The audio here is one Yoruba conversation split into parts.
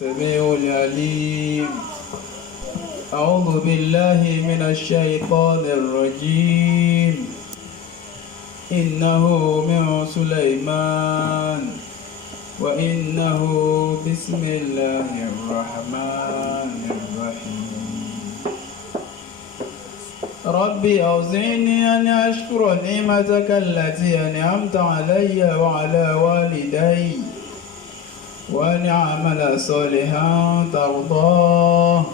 السميع العليم. أعوذ بالله من الشيطان الرجيم. إنه من سليمان وإنه بسم الله الرحمن الرحيم. ربي أوزعني أن أشكر نعمتك التي أنعمت علي وعلى والدي وأن أعمل صالحا ترضاه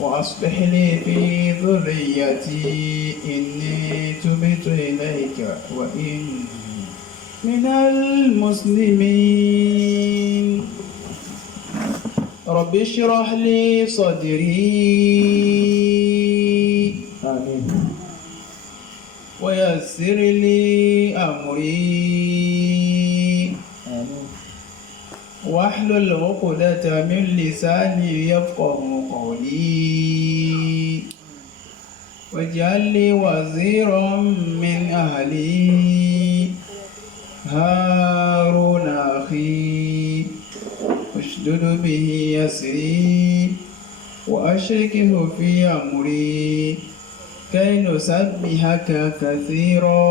وأصلح لي في ذريتي إني تبت إليك وإني من المسلمين. رب اشرح لي صدري آمين. ويسر لي أمري آمين. واحلل عقدة من لساني يفقه قولي واجعل لي وزيرا من أهلي هارون أخي اشدد به يسري وأشركه في أمري كي نسبحك كثيرا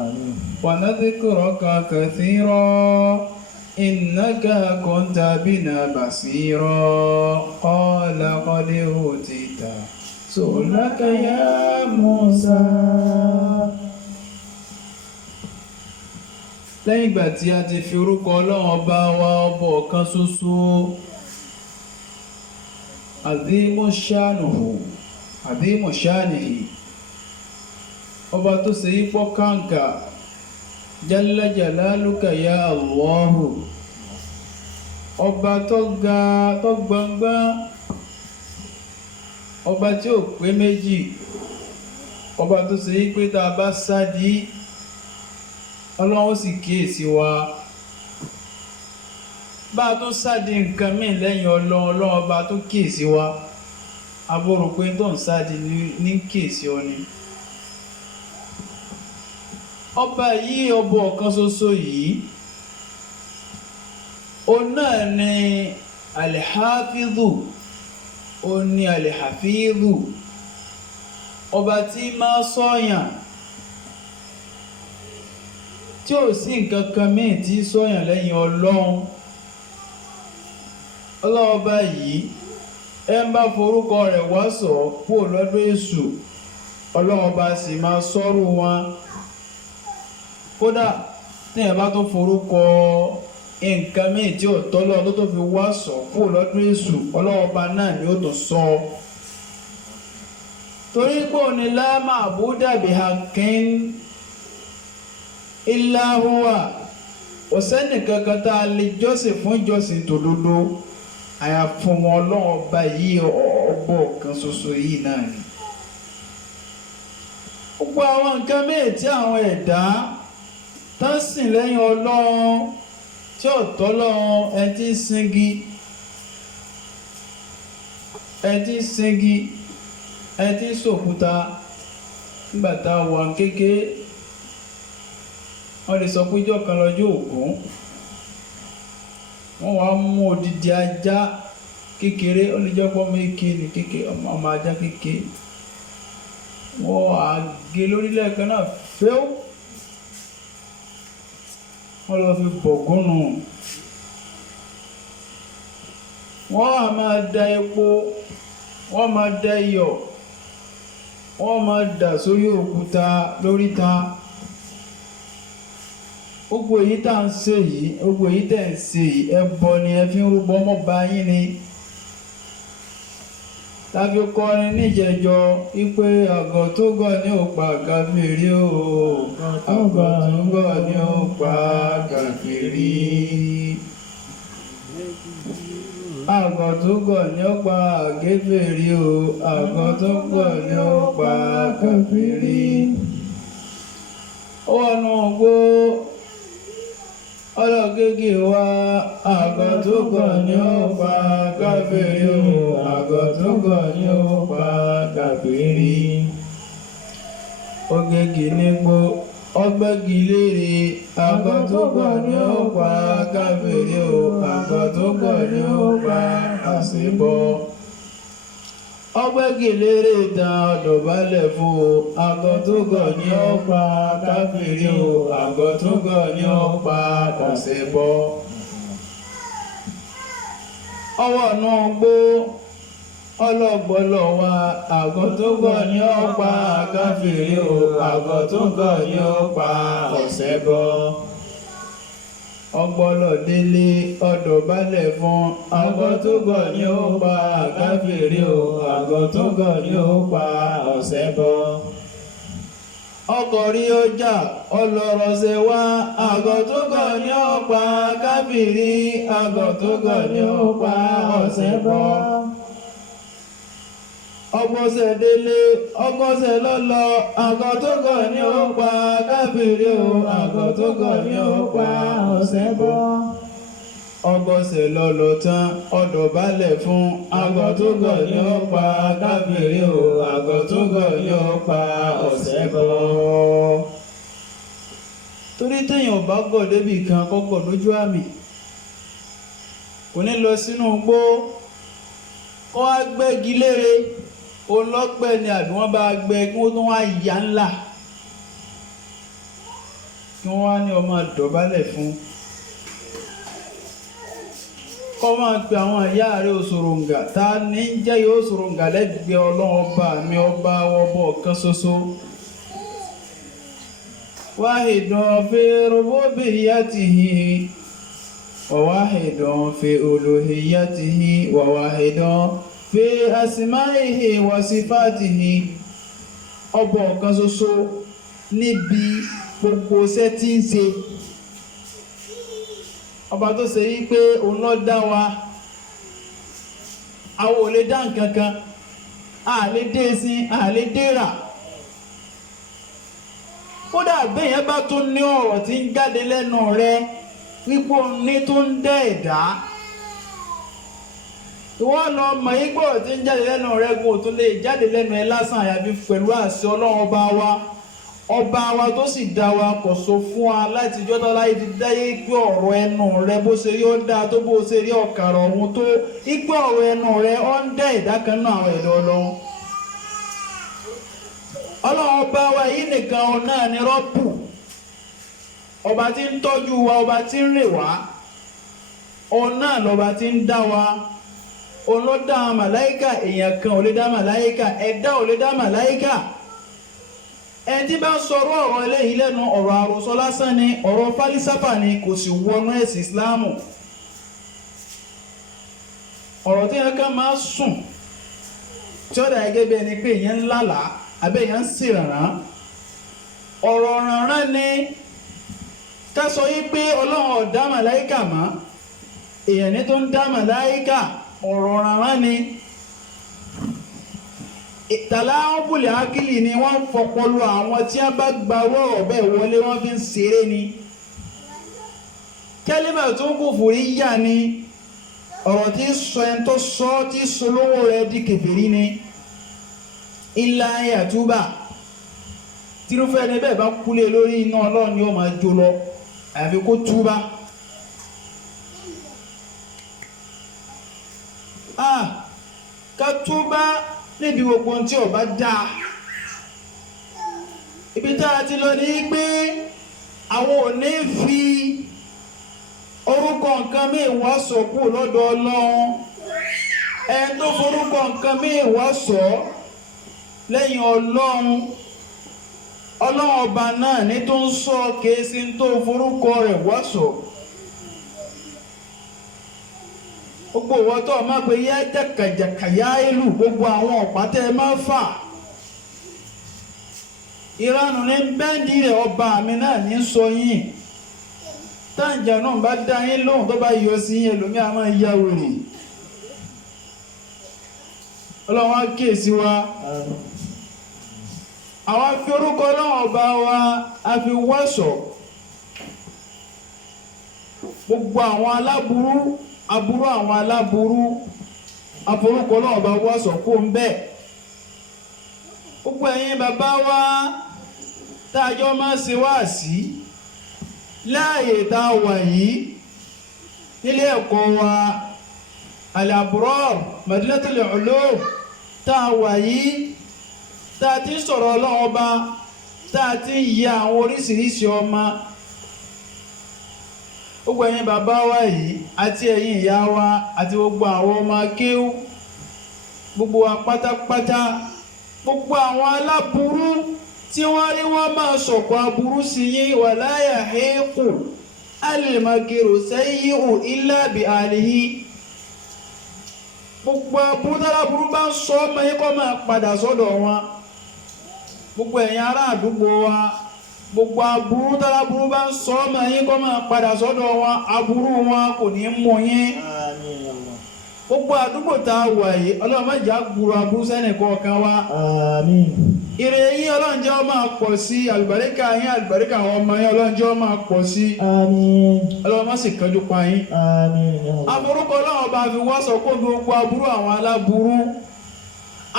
آمين. ونذكرك كثيرا إنك كنت بنا بصيرا. قال قد أوتيت سؤلك يا موسى. lẹ́yìn ìgbà tí a ti fi orúkọ Ọlọ́run ọba wa ọba ọ̀kan ṣoṣo àdìmọ̀ ṣáànìhì ọba tó ṣe yípo kàǹkà jalla jalaluka ya Allahu ọba tó ga tó gbọngbọ́n ọba tí ò pé méjì ọba tó ṣe yí pé tá a bá sádi Ọlọ́run sì kíyèsí wa bá a tó sádi nǹkan míì lẹ́yìn Ọlọ́run ọba tó kíyèsí wa abúrò pé tó ń sádi ní kíyèsí ọ ni ọba yìí ọba ọ̀kan ṣoṣo yìí òun náà ni alihafidhu òun ni alihafidhu ọba tí máa sọ̀yàn tí ò sí nǹkan kan míì tí sọ̀yàn lẹ́yìn Ọlọ́run ọlọ́ọba yìí ẹ ń bá forúkọ rẹ̀ wá sọ kúrò lọ́dọ̀ èṣù ọlọ́ọba sì máa sọ́rù wọn kódà tí ẹ bá tó forúkọ nǹkan míì tí ò tọ́lọ́ tó fi wá sọ kúrò lọ́dún èṣù ọlọ́ọba náà ni ó tó sọ torí pé òní la ma'buda bihaqqin illa huwa ọ̀sẹ́nì kankan tá a lè jọ́sìn fún ìjọsìn tòdodo àyàfún wọn ọlọ́ọba yìí ọba ọ̀kan ṣoṣo yìí náà ni gbogbo àwọn nǹkan míì tí àwọn ẹ̀dá tán sìn lẹ́yìn Ọlọ́run tí ò tọ́lọ́run ẹ tí ń singi ẹ tí ń sòkúta nígbà tá a wà kéke wọ́n lè sọ pé ìjọ kan lọ́jọ́ Ògún wọ́n wá mú odidi ajá kékeré ó lè jẹ́ pọ́ méke ní kékeré ọmọ ajá kékeré wọ́n á gé lórílẹ̀ kan náà fẹ́ọ́ wọ́n lọ fi bọ̀gúnnù wọ́n á máa da epo wọ́n máa da iyọ̀ wọ́n máa dà sórí òkúta lóríta gbogbo èyí tá à ń ṣe yìí gbogbo èyí tẹ̀ ń ṣe yìí ẹbọ ni ẹ fi ń rúbọ mọ́ bá yín ni tàbí kọrin níjẹjọ wípé àgọ́ tó gọ̀ ní òpá kàfìrí o àgọ́ tó gọ̀ ní òpá kàfìrí àgọ́ tó gọ̀ ní òpá kèfèrí o àgọ́ tó gọ̀ ní òpá kàfìrí ó wọnú gbó ọlọ́gẹ́gẹ́ wa àgọ́ tó gọ̀ ní òpá kàfìrí o àgọ́ tó gọ̀ ní òpá kàfìrí ògègè nígbó ọgbẹ́gi léèrè àgọ́ tó gọ̀ ní ó pa káfíìrì o àgọ́ tó gọ̀ ní ó pa àṣebọ́. ọgbẹ́gi léèrè tán ọ̀dọ̀bálẹ̀ fún o àgọ́ tó gọ̀ ní ó pa káfíìrì o àgọ́ tó gọ̀ ní ó pa àṣebọ́. ọwọ́ náà gbó ọlọ́gbọ́lọ́ wa àgọ́ tó gọ̀ ní ó pa káfíìrì o àgọ́ tó gọ̀ ní ó pa ọ̀ṣẹbọ. ọgbọ́lọ́ délé ọ̀dọ̀bálẹ̀ fún àgọ́ tó gọ̀ ní ó pa káfíìrì o àgọ́ tó gọ̀ ní ó pa ọ̀ṣẹbọ. ọkọ̀ rí ọjà ọlọ́rọ̀ṣẹ̀ wá àgọ́ tó gọ̀ ní ó pa káfíìrì àgọ́ tó gọ̀ ní ó pa ọ̀ṣẹbọ. ọgbọ́nsẹ̀ délé ọgbọ́nsẹ̀ lọ́lọ́ àgọ́ tó gọ̀ ní ó pa káfíìrì o àgọ́ tó gọ̀ ní ó pa ọ̀ṣẹbọ. ọgbọ́nsẹ̀ lọ́lọ́ tán ọ̀dọ̀bálẹ̀ fún àgọ́ tó gọ̀ ní ó pa káfíìrì o àgọ́ tó gọ̀ ní ó pa ọ̀ṣẹbọ. torí téèyàn bá gọ̀ débì kan kọ́kọ́ lójú àmì kò ní lọ sínú igbó kó wá gbẹ́gi lére olọ́gbẹ́ ni àbí wọ́n bá gbẹ́ kí wọ́n tún wá yà ńlá kí wọ́n wá ní ọmọ dọ̀bálẹ̀ fún kọ́ máa pe àwọn ìyá rẹ̀ òṣòròǹgà ta ní jẹ́ yóò ṣòròǹgà lẹ́gbẹ̀ẹ́ ọlọ́run ọba mi ọba ọbọ̀ kan ṣoṣo. wáhìdùn fi rububiyyatihi wa wáhìdùn fi uluhiyyatihi wa wáhìdùn fi asma'ihi wa sifatihi ọba ọ̀kan ṣoṣo níbi gbogbo iṣẹ́ tí ń ṣe. ọba tó ṣe yí pé òun ló dá wa àwọn ò lè dá nǹkan kan a lè dé sí a lè dé rà. kódà béèyàn bá tún ní ọ̀rọ̀ tí ń jáde lẹ́nu rẹ wípé ní tó ń dá ẹ̀dá ìwọ lọ mọ̀ igbó tí ń jáde lẹ́nu rẹ kó tó lè jáde lẹ́nu ẹ lásán àyàfi pẹ̀lú àṣẹ ọlọ́run ọba wa tó sì dá wa kò sọ fún wa láti jọ́tọ́ láyé ti dáyé gbé ọ̀rọ̀ ẹnu rẹ bó ṣe rí ó dáa tó bó ṣe rí ọ̀kàrà ọ̀hún tó igbó ọ̀rọ̀ ẹnu rẹ ó ń dá ìdá kan náà àwọn ẹ̀dọ́ ọlọ́run. ọlọ́run ọba wa yìí nìkan náà ni rọ́pù ọba tí ń tọ́jú wa ọba tí ń rè wá òun náà lọ́ba tí ń dá wa. òun ló dá màláíkà èèyàn kan ò lè dá màláíkà ẹ̀dá ò lè dá màláíkà. ẹni tí bá ń sọ̀rọ̀ ọ̀rọ̀ eléyìí lẹ́nu ọ̀rọ̀ àròsọ lásán ni ọ̀rọ̀ fálísáfà ni kò sì wọnú ẹ̀sìn ìsìláàmù. ọ̀rọ̀ tí yẹn ká máa sùn tí ó dà gẹ́gẹ́ bí ẹni pé èèyàn ń lálàá àbẹ́ èèyàn ń ṣèrànràn. ọ̀rọ̀ rànràn ni ká sọ yí pé ọlọ́run ò dá màláíkà mọ́ èèyàn ní tó ń dá màláíkà ọ̀rọ̀ rànràn ni. ìtàláwọ́bùlẹ̀ ákìlì ni wọ́n ń fọpọlọ àwọn tí wọ́n bá gba ọ̀rọ̀ bẹ́ẹ̀ wọlé wọ́n fi ń ṣeré ni. kẹ́límà tó ń kú fòrí yà ni ọ̀rọ̀ tí sọ ẹni tó sọ tí solówó rẹ̀ di kèfèrí ni. ilá yàtúbà tírúfẹ́ ẹni bẹ́ẹ̀ bá kúlé lórí iná ọlọ́run ni ó máa jó lọ àyàfi kó túbà. ká túbà níbi gbogbo ohun tí ó bá dáa. ibi tá a ti lọ ní pé àwọn ò ní fi orúkọ nǹkan míì wá sọ kú lọ́dọ̀ ọlọ́run. ẹni tó forúkọ nǹkan míì wá sọ lẹ́yìn ọlọ́run ọba náà ní tó ń sọ kéésì tó forúkọ rẹ̀ wá sọ. gbogbo ìwọ tó máa pe yá jàkàjàkà yá ìlú gbogbo àwọn ọ̀pá tẹ́ ẹ máa fà. ìranù ní bẹ́ẹ̀ni rẹ̀ ọba mi náà ní sọ yín. táǹjà náà bá dá yín lóhùn tó bá yọ sí yín ẹlòmíì á máa yá wèrè. ọlọ́run á kíyèsí wa. àwọn fi orúkọ ọlọ́run ọba wa a fi wọ́ṣọ̀ gbogbo àwọn aláburú àwọn aláburú aforúkọ ọlọ́run ọba wọ́ṣọ̀ kó ń bẹ́ẹ̀. gbogbo ẹ̀yin bàbá wa tájọ́ máa ṣe wáàsí láàyè tá a wà yìí nílé ẹ̀kọ́ wa Al-Abrar Madinatul Ulum tá a wà yìí tá a ti ń sọ̀rọ̀ Ọlọ́run Ọba tá a ti ń yẹ àwọn oríṣiríṣi ọmọ gbogbo ẹ̀yin bàbá wa yìí àti ẹ̀yin ìyá wa àti gbogbo àwọn ọmọ akéwú gbogbo wa pátápátá gbogbo àwọn aláburú tí wọ́n rí wọ́n máa sọ̀kọ̀ aburú sí yín wala yahiqu al-makru sayyi'u illa bi ahlihi gbogbo aburú táláburú bá ń sọ ọmọ yín kó máa padà sọ́dọ̀ wọn gbogbo ẹ̀yin ará àdúgbò wa gbogbo aburú táláburú bá ń sọ ọmọ yín kó máa padà sọ́dọ̀ wọn aburú wọn kò ní mú yín gbogbo àdúgbò tá a wà yìí Ọlọ́run má jẹ́ agbúrò aburú sẹ́nì kọ̀ọ̀kan wa ire yín Ọlọ́run jẹ́ ó máa pọ̀ sí àlùbáríkà yín àlùbáríkà àwọn ọmọ yín Ọlọ́run jẹ́ ó máa pọ̀ sí Ọlọ́run má sì kánjú pa yín aburúkọ Ọlọ́run bá fi wá sọ kó gbogbo aburú àwọn aláburú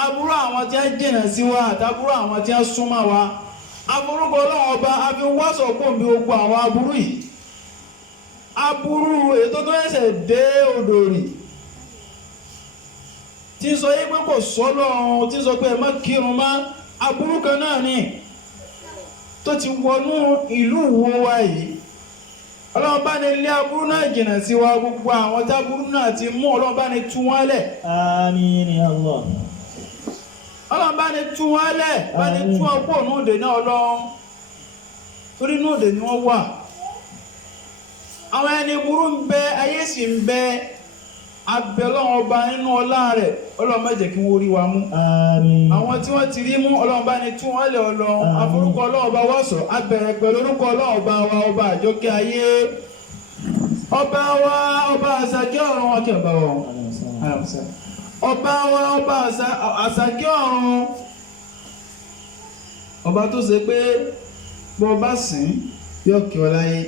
aburú àwọn tí wọ́n jìnà sí wa àtàburú àwọn tí wọ́n súnmọ́ wa aburúkọ Ọlọ́run ọba a fi wá sọ kó gbogbo àwọn aburú yìí aburú ètò tó ẹsẹ̀ dé odò rì tí sọ yí pé kò sọ́lọ́ tí sọ pé ẹ má kírun má aburú kan náà ni tó ti wọnú ìlú wo wa yìí Ọlọ́run bá ní ilé aburú náà jìnà sí wa gbogbo àwọn táburú náà ti mú Ọlọ́run bá ní tú wọ́n lẹ̀ àmín ya Allah Ọlọ́run bá ní tú wọ́n lẹ̀ bá ní tú ọkọ̀ ònú òdè náà Ọlọ́run torí inú òdè ni wọ́n wà àwọn ẹni burú ń bẹ ayé sì ń bẹ abẹ Ọlọ́run ọba nínú ọlá rẹ̀ Ọlọ́run má jẹ́ kí wọ́n rí wa mú àmín àwọn tí wọ́n ti rí mú Ọlọ́run bá ní tú wọ́n lẹ̀ Ọlọ́run àforúkọ Ọlọ́run ọba wá sọ abẹ̀rẹ̀ pẹ̀lú orúkọ Ọlọ́run ọba wa ọba àjọkẹ́ ayé ọba wa ọba àsàkẹ́ ọ̀run ọkẹ́ ọba wa ọba wa ọba àsàkẹ́ ọ̀run ọba tó ṣe pé bó bá sìn yóò kí ọ láyé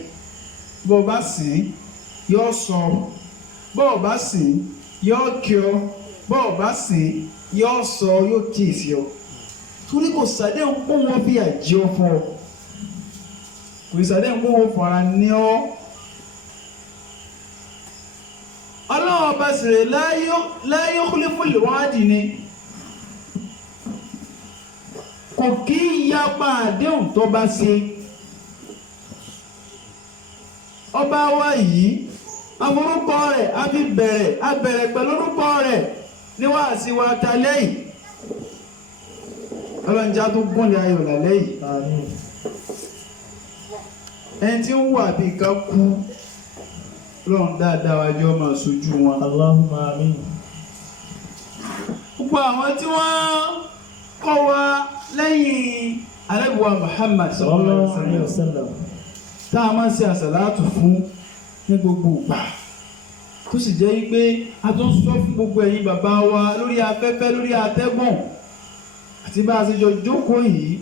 bó bá sìn yóò sọ bó bá sìn yóò kí ọ bó bá sìn yóò sọ yóò kíyèsí ọ torí kò sàdéhùn kó wọn fi àjẹ ọ fún ọ kò sàdéhùn kó wọn fara ní ọ Ọlọ́run ọba sèrè láyé khuliful wa'di ni kò kí yapa àdéhùn tó bá ṣe ọba wa yìí amorúkọ rẹ̀ a bẹ̀rẹ̀ pẹ̀lú orúkọ rẹ̀ níwáàsí wa ta lẹ́yìn ọlọ́njá tó gúnlẹ̀ ayọ̀ lálẹ́yìn ẹni tí ń wà bí ká kú lọ́run dáadáa wájú ọmọ ṣojú wọn Allahumma àmín gbogbo àwọn tí wọ́n kọ́ wa lẹ́yìn alẹ́bùwà Muhammad sallallahu alaihi wasallam tá a máa ń ṣe àsàlátù fún ní gbogbo ìgbà tó sì jẹ́ wípé a tó ń sọ fún gbogbo ẹ̀yin bàbá wa lórí afẹ́fẹ́ lórí atẹ́gùn àti bá a ṣe jọ jókòó yìí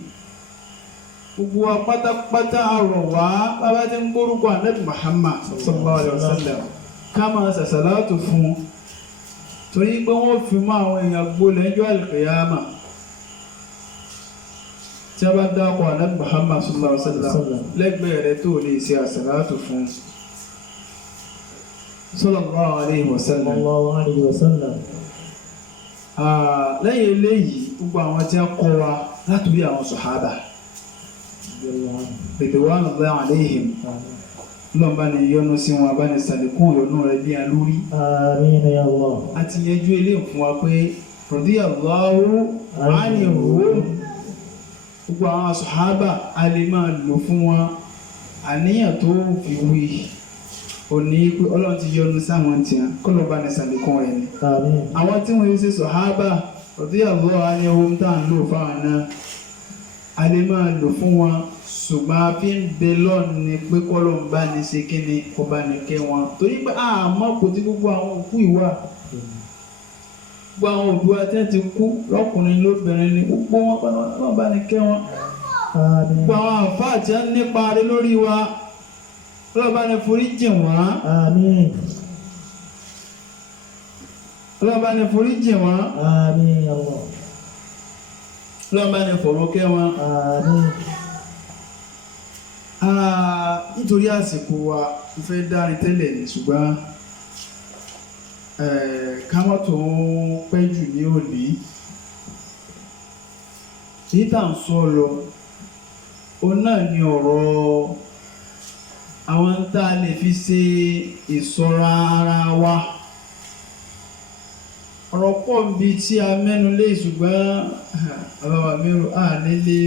gbogbo wa pátápátá àrọ̀ wá bàbá tí ń gbórúkọ Ànábì Muhammad sallallahu alaihi wasallam ká máa ṣàṣàlátù fún torí pé wọ́n fi mọ́ àwọn èèyàn gbolẹ̀ ẹjọ́ al-qiyama tí a bá dákọ̀ Ànábì Muhammad sallallahu alaihi wasallam lẹ́gbẹ̀ẹ́ rẹ̀ tó lè ṣe àṣàlátù fún sallallahu alaihi wasallam lẹ́yìn eléyìí gbogbo àwọn tí a kọ́ wa látòrí àwọn sàhábà ridwanullahi alaihim lọ́n bá ní yọ́nú sí wọn bá ní sàlékún ìyọ́nú rẹ̀ bí i lórí àmín ya Allah a ti yẹjú ilé fún wa pé radiyallahu anhum gbogbo àwọn sàhábà a lè máa lò fún wọn àníyàn tó fi wí òní pé Ọlọ́run ti yọ́nú sáwọn tí wọn kọ́ ló bá ní sàlékún rẹ̀ ni àwọn tí wọ́n yóò ṣe sàhábà radiyallahu anhum tá à ń lò fáwọn náà a lè máa lò fún wọn ṣùgbọ́n a fi ń bẹ lọ́nà ni pé kọ́lọ̀ ń bá ní ṣe kí ni kó bá ní kẹ́ wọn torí pé àmọ́ kò tí gbogbo àwọn òkú ìwà gbogbo àwọn òbí wa tẹ́ ti kú lọ́kùnrin lóbìnrin ni gbogbo wọn bá ní kẹ́ wọn gbogbo àwọn àfáà tí wọ́n nípa rẹ lórí wa Ọlọ́run bá ní forí jìn wọ́n àmín Ọlọ́run bá ní forí jìn wọ́n àmín Allah Ọlọ́run bá ní fọ̀rọ̀ kẹ́ wọn àmín nítorí àsìkò wa mo fẹ́ dárí tẹ́lẹ̀ ní ṣùgbọ́n ká má tó pẹ́ jù ní òní èyí tá à ń sọ lọ òun náà ni ọ̀rọ̀ àwọn tá a lè fi ṣe ìṣọ́ra ara wa ọ̀rọ̀ pọ̀ níbi tí a mẹ́nu lé ṣùgbọ́n àbáwá mẹ́rù á nílé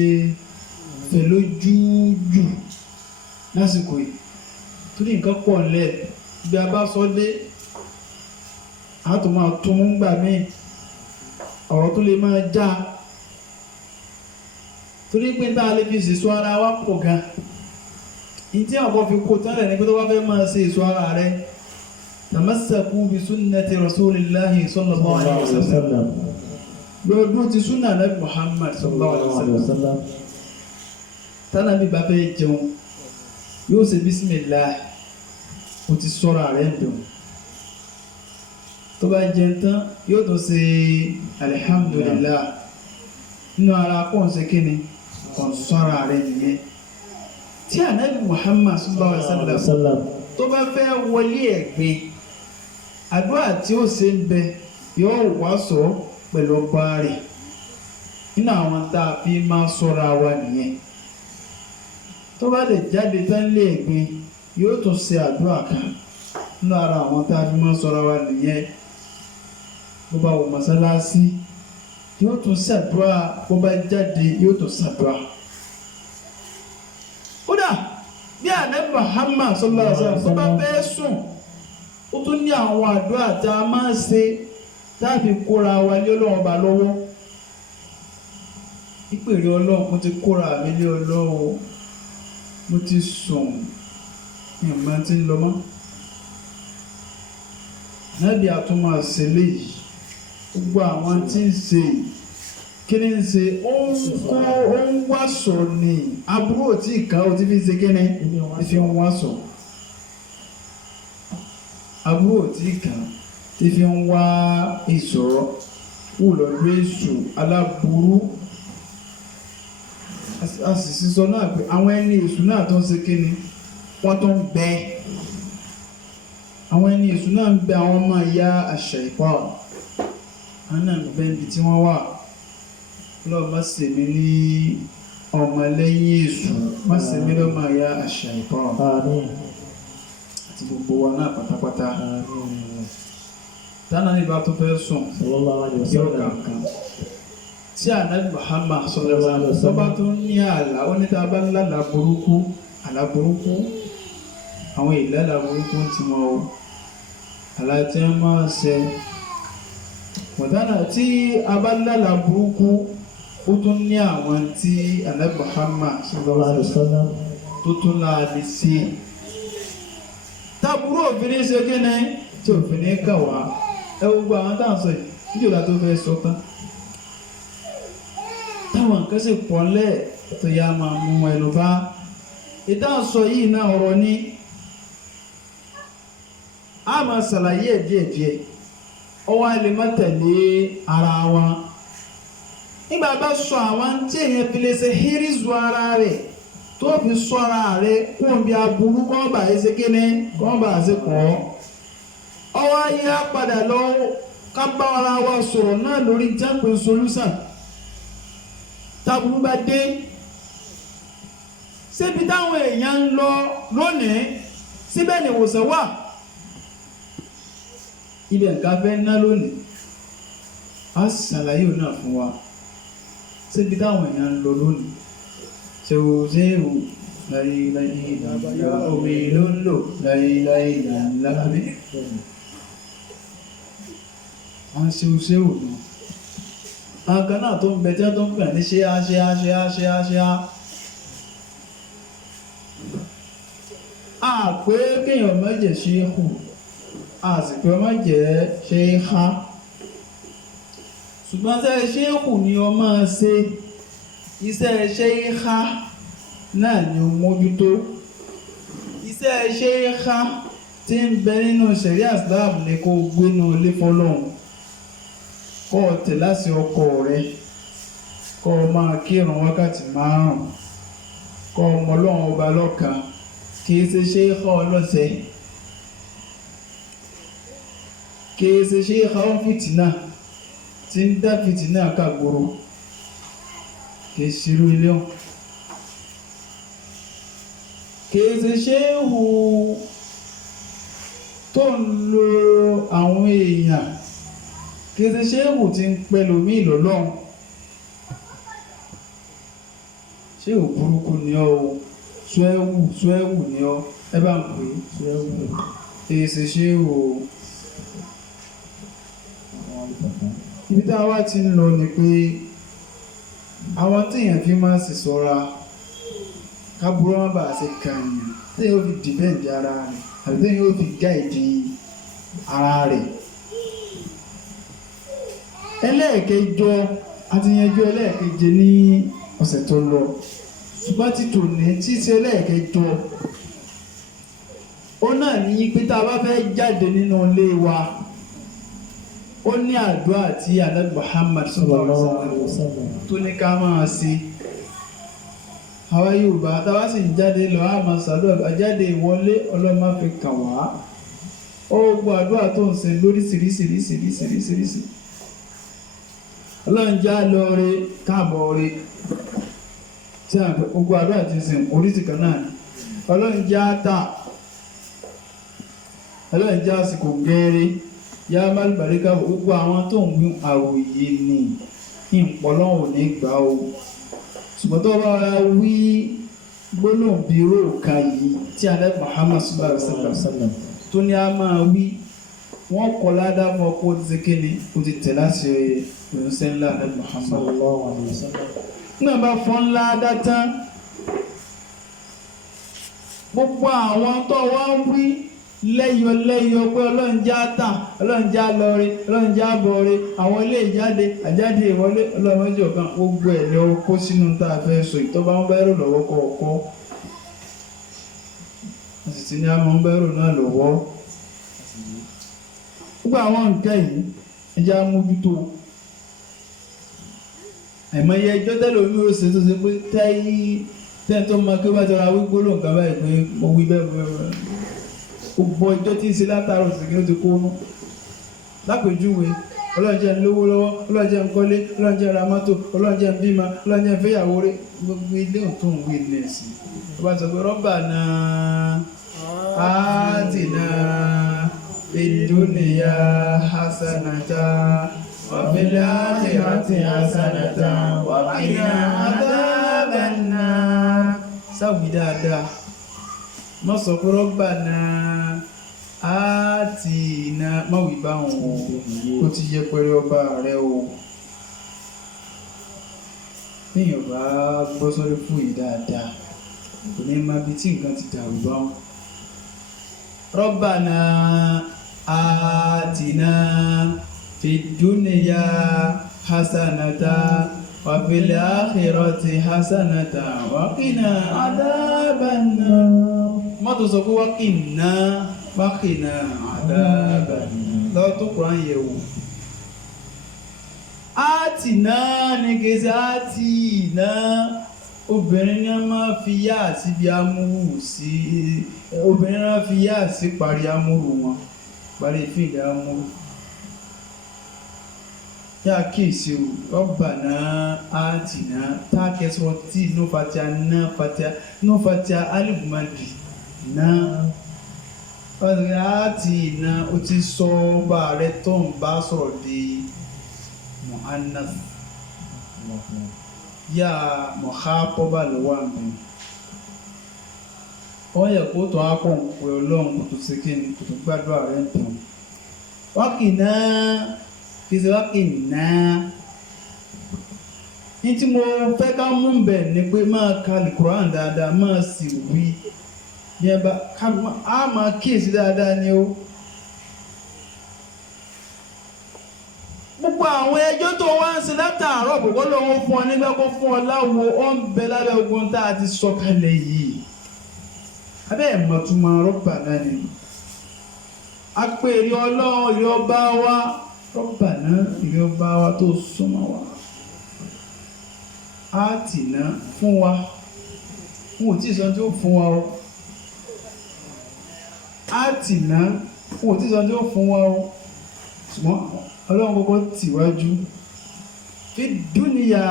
fẹ̀ lójújù lásìkò yìí torí nǹkan pọ̀ nílẹ̀ bí a bá sọ dé a tó máa tún ń gbà míì ọ̀rọ̀ tó lè máa já torí pé tá a lè fi ṣèṣọ ara wa pọ̀ gan ìdí àwọn fi kó tán rẹ̀ ní pé tó bá fẹ́ máa ṣe èso ara rẹ̀ tamassaku bi sunnati rasulillahi sallallahu alaihi wasallam lọ́dún ti súnà nabi Muhammad sallallahu alaihi wasallam tánà bí bá fẹ́ jẹun yóò ṣe bismillah o ti sọ́ra rẹ̀ dùn tó bá jẹun tán yóò tún ṣe alhamdulillah nínú ara kọ́ ṣe kíni kọ́ sọ́ra rẹ̀ nìyẹn tí ànábì Muhammad sallallahu alaihi wasallam tó bá fẹ́ wọlé ẹ̀gbin àdúrà tí ó ṣe ń bẹ yóò wá sọ pẹ̀lú ọba rẹ̀ nínú àwọn tá a fi máa sọ́ra wa nìyẹn tó bá lè jáde tán lé ẹ̀gbin yóò tún ṣe àdúrà kan nínú ara àwọn tá a fi máa sọ́ra wa nìyẹn bó bá wọ mọ́sálásí yóò tún ṣàdúrà bó bá jáde yóò tún ṣàdúrà kódà bí ànábì Muhammad sallallahu alaihi wasallam tó bá fẹ́ sùn ó tún ní àwọn àdúrà tá a máa ń ṣe táàbí kóra wa lé Ọlọ́run ọba lọ́wọ́ ìpèrè Ọlọ́run mo ti kóra mi lé Ọlọ́run mo ti sùn ìmọ̀ tí ń lọ mọ́ nábì àtúmọ̀ ṣe léyìí gbogbo àwọn tí ń ṣe kí ni ń ṣe ó ń wá sọ ni aburú ò tí ì ká ó ti fi ṣe kíni fi ń wá sọ aburú ò tí ì ká ti fi ń wá ìṣòro wù lọ́dún èṣù aláburú a sì sísọ náà pé àwọn ẹni èṣù náà tó ń ṣe kíni wọ́n tó ń bẹ àwọn ẹni èṣù náà ń bẹ àwọn ọmọ ìyá àṣà ìpá àwọn náà ń bẹ ibi tí wọ́n wà lọ́ọ̀ má ṣe mí ní ọmọ lẹ́yìn èṣù má ṣe mí lọ́mọ ìyá àṣà ìpá àti gbogbo wa náà pátápátá tánà nígbà tó fẹ́ sùn yóò kankan tí ànábì Muhammad sallallahu alaihi wasallam bá tó ní àlá ó ní tá a bá ń lálà burúkú àlá burúkú àwọn ìlàlà burúkú tí wọn o àlá tí wọn máa ń ṣe mọ̀tánà tí a bá ń lálà burúkú ó tún ní àwọn tí ànábì Muhammad sallallahu alaihi wasallam tó tún láàbí sí tábúrò òfin ṣe kí ni tí òfin kà wá ẹ gbogbo àwọn tá à ń sọ yìí níjọba tó fẹ́ sọ tán táwọn nǹkan sì pọ̀ lẹ̀ tó yá máa mú ẹnu bá ìdáhùn sọ yìí náà ọ̀rọ̀ ní a máa ṣàlàyé díẹ̀díẹ̀ ọwọ́ ilé má tẹ̀lé ara wọn nígbà bá sọ àwọn tí èèyàn fi lè ṣe hírísù ara rẹ̀ tó fi sọ ara rẹ̀ kún bí aburú kọ́ bá ṣe kíni kọ́ bá ṣe kọ́ ọwọ́ ayé á padà lọ ká bá ara wa sọ̀rọ̀ náà lórí jápé solúsàn táburú bá dé síbi táwọn èèyàn ń lọ lónìí síbẹ̀ ni ìwòsàn wà ibẹ̀ nǹkan fẹ́ ná lónìí a ṣàlàyé òun náà fún wa síbi táwọn èèyàn ń lọ lónìí ṣèwòṣèwò láyéláyé ìlànà omi ló ń lò láyéláyé ìlànà lábẹ́ wọ́n ṣèwòṣèwò náà àwọn kan náà tó ń bẹ tí wọ́n tó ń pè ní ṣe á pé kéèyàn má jẹ́ ṣéhù a sì pé má jẹ́ ṣéhá ṣùgbọ́n iṣẹ́ ṣéhù ni o máa ṣe iṣẹ́ ṣéhá náà ni o mójútó iṣẹ́ ṣéhá tí ń bẹ nínú ṣẹ̀ríà Islam ni kó gbénu ilé fọlọ́hún kó o tẹ̀ láti ọkọ rẹ kó o máa kírun wákàtí 5 kọ́ ọmọ ọlọ́run ọba lọ́kan kìí ṣe ṣe é kọ́ ọlọ́sẹ̀ kìí ṣe ṣe é kọ́ fìtínà tí ń dá fìtínà kàgbòrò kìí ṣerú ilé ọ̀ kìí ṣe ṣe é hù tó ń lo àwọn èèyàn kìí ṣe ṣe é hù tí ń pẹ̀lú mí lọ́lọ́run ṣé ò burúkú ni ọ́ o ṣúẹ́wù ni ọ́ ẹ bá ń pè ṣúẹ́wù èsì ṣé o ibi tá a wá ti ń lọ ni pé àwọn téèyàn fi máa sì ṣọ́ra kábúrò má bàa ṣe kàyàn téèyàn ó fi dìbẹ́ǹdì ara rẹ̀ àbí téèyàn ó fi gáìdì ara rẹ̀ ẹlẹ́ẹ̀kẹjọ àti yanjú ẹlẹ́ẹ̀keje ní ọ̀sẹ̀ tó lọ ṣùgbọ́n títò ní títí ẹlẹ́ẹ̀kẹjọ ó náà ní pé tá a bá fẹ́ jáde nínú ilé wa ó ní àdúrà tí Ànábì Muhammad sallallahu alaihi wasallam tó ní ká máa ṣe àwa Yorùbá tá a bá sì ń jáde lọ á máa ṣàdúrà àjáde ìwọlé Ọlọ́run má fi kàn wá ó gbọ́ àdúrà tó ń ṣe lóríṣiríṣiríṣiríṣiríṣiríṣi Ọlọ́run já lọ rí káàbọ̀ rí tí a pẹ̀ gbogbo àdúrà ti sìn oríṣi kan náà ni Ọlọ́run já tà Ọlọ́run já àsìkò gẹ́rẹ́ yá málùbáríkà gbogbo àwọn tó ń gbin àròyé ni ìpọ̀lọ́wọ̀ ní gbà o ṣùgbọ́n tó bá wí gbólóhùn bí róòka yìí tí Ànábì Muhammad sallallahu alaihi wasallam tó ní a máa wí wọ́n kọ́ ládá fún ọkọ̀ tí kéde ó ti tẹ̀ láti ìrìnsẹ́ ńlá Ànábì Muhammad sallallahu alaihi wasallam náà bá fọ́n ńlá dá tán gbogbo àwọn tó wá ń wí lẹ́yọ pé Ọlọ́run já tà Ọlọ́run já lọrí Ọlọ́run já bọ̀rí àwọn ilé ìjáde àjáde ìwọlé Ọlọ́run mẹ́jọ kan gbogbo ẹ̀ lọ kó sínú tá a fẹ́ sọ ìtọ́ba ń bẹ́rù lọ́wọ́ kọ̀ọ̀kọ́ a sì ti ní àmọ́ ń bẹ́rù náà lọ́wọ́ gbogbo àwọn nǹkan yìí ẹja mójútó àìmọye ẹjọ́ tẹ́lẹ̀ omi ó ṣe tó ṣe pé tẹ́yìn tó máa kí ó bá jọra wí gbólóhùn nǹkan báyìí pé mo wí bẹ́ẹ̀ gbogbo ọjọ́ tí ń ṣe látàrọ̀ sí kí ó ti kó nú lápèjúwe Ọlọ́run jẹ́ ń lówó lọ́wọ́ Ọlọ́run jẹ́ ń kọ́lé Ọlọ́run jẹ́ ń ra mọ́tò Ọlọ́run jẹ́ ń bímọ Ọlọ́run jẹ́ ń fẹ́yàwó rẹ̀ gbogbo ilé òtún wí ní ẹ̀sìn ó bá sọ pé Rabbana atina fid dunya hasanatan wa fil akhirati hasanatan wa qina adhaban nar sáwì dáadáa mọ́ sọ pé Rabbana atina mọ́wì bá wọn ó ti yẹ pẹ̀lú ọba rẹ̀ o níyàn bá gbọ́ sórí fún yìí dáadáa kò ní máa bí tí nǹkan ti dàrú bá wọn. Rabbana atina fid dunya hasanatan wa fil akhirati hasanatan wa qina adhaban nar mọ́tò sọ pé wákìnà àdáàbà lọ́wọ́ tó kùrán yẹ̀wò áàtì náà ní gẹ́sẹ̀ áàtì náà obìnrin náà máa fi yá àti bí amúrù sí obìnrin náà fi yá àti parí amúrù wọn parí ìfìdí amúrù yá kíyèsí o Rabbana atina táàkẹ́sọ̀ tí inú fatia alìbùmọ́dì náà ọ̀rẹ́ àti iná ó ti sọ ọba rẹ̀ tó ń bá sọ̀rọ̀ di mu'annath yá mọ̀hápọ́bà lọ́wọ́ àmì wọ́n yẹ kó tó ápọ̀ ń pè Ọlọ́run kò tó ṣe kí ni kò tó gbádùn ààrẹ ń tàn wákìná kì í ṣe wákìná ní tí mo fẹ́ ká mú bẹ̀ ni pé máa ka Al-Qur'an dáadáa máa sì wí ní ẹba a máa kíyèsí dáadáa ni ó gbogbo àwọn ẹjọ́ tó wá ń ṣe látàárọ̀ gbogbo lọ́wọ́ fún ọ nígbà kó fún ọ láwo ó ń bẹ lábẹ́ ogun tá a ti sọ kalẹ̀ yìí abẹ́ ẹ̀mọ̀túnmọ̀ Rabbana ni a pè rí Ọlọ́run ìrí ọba wa Rabbana ìrí ọba wa tó súnmọ́ wa á tì ná fún wa wọn ò tí ì sọ tí ó fún wa o àtìná wọn ò tí ì sọ tí ó fún wa o ṣùgbọ́n ọlọ́run kọ́kọ́ tìwájú fi dúnìyà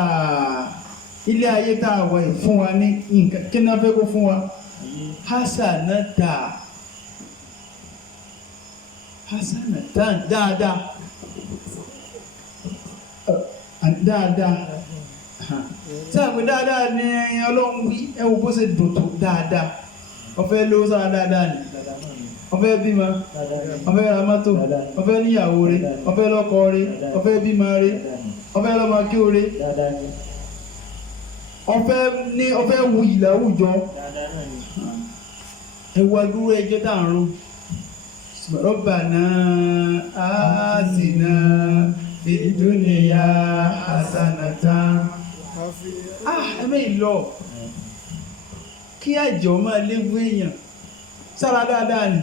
ilé ayé tá a wà yìí fún wa ní nǹkan kí náà fẹ́ kó fún wa hasanata dáadáa sáàpì dáadáa ní ọlọ́run wí ẹwọ bó ṣe dòtò dáadáa ọ̀fẹ́ lówó sára dáadáa ni ọ̀fẹ́ bímọ ọ̀fẹ́ ra mọ́tò ọ̀fẹ́ níyàwó rẹ̀ ọ̀fẹ́ lọ́kọ rẹ̀ ọ̀fẹ́ bímọ rẹ̀ ọ̀fẹ́ lọ́mọ kí o rẹ̀ ọ̀fẹ́ wu ìlàwùjọ ẹwà dúró ẹjọ́ tá à ń rò Rabbana atina fid dunya hasanatan ẹ̀mẹ́ ìlọ kí àjọ máa léwu èèyàn sára dáadáa ni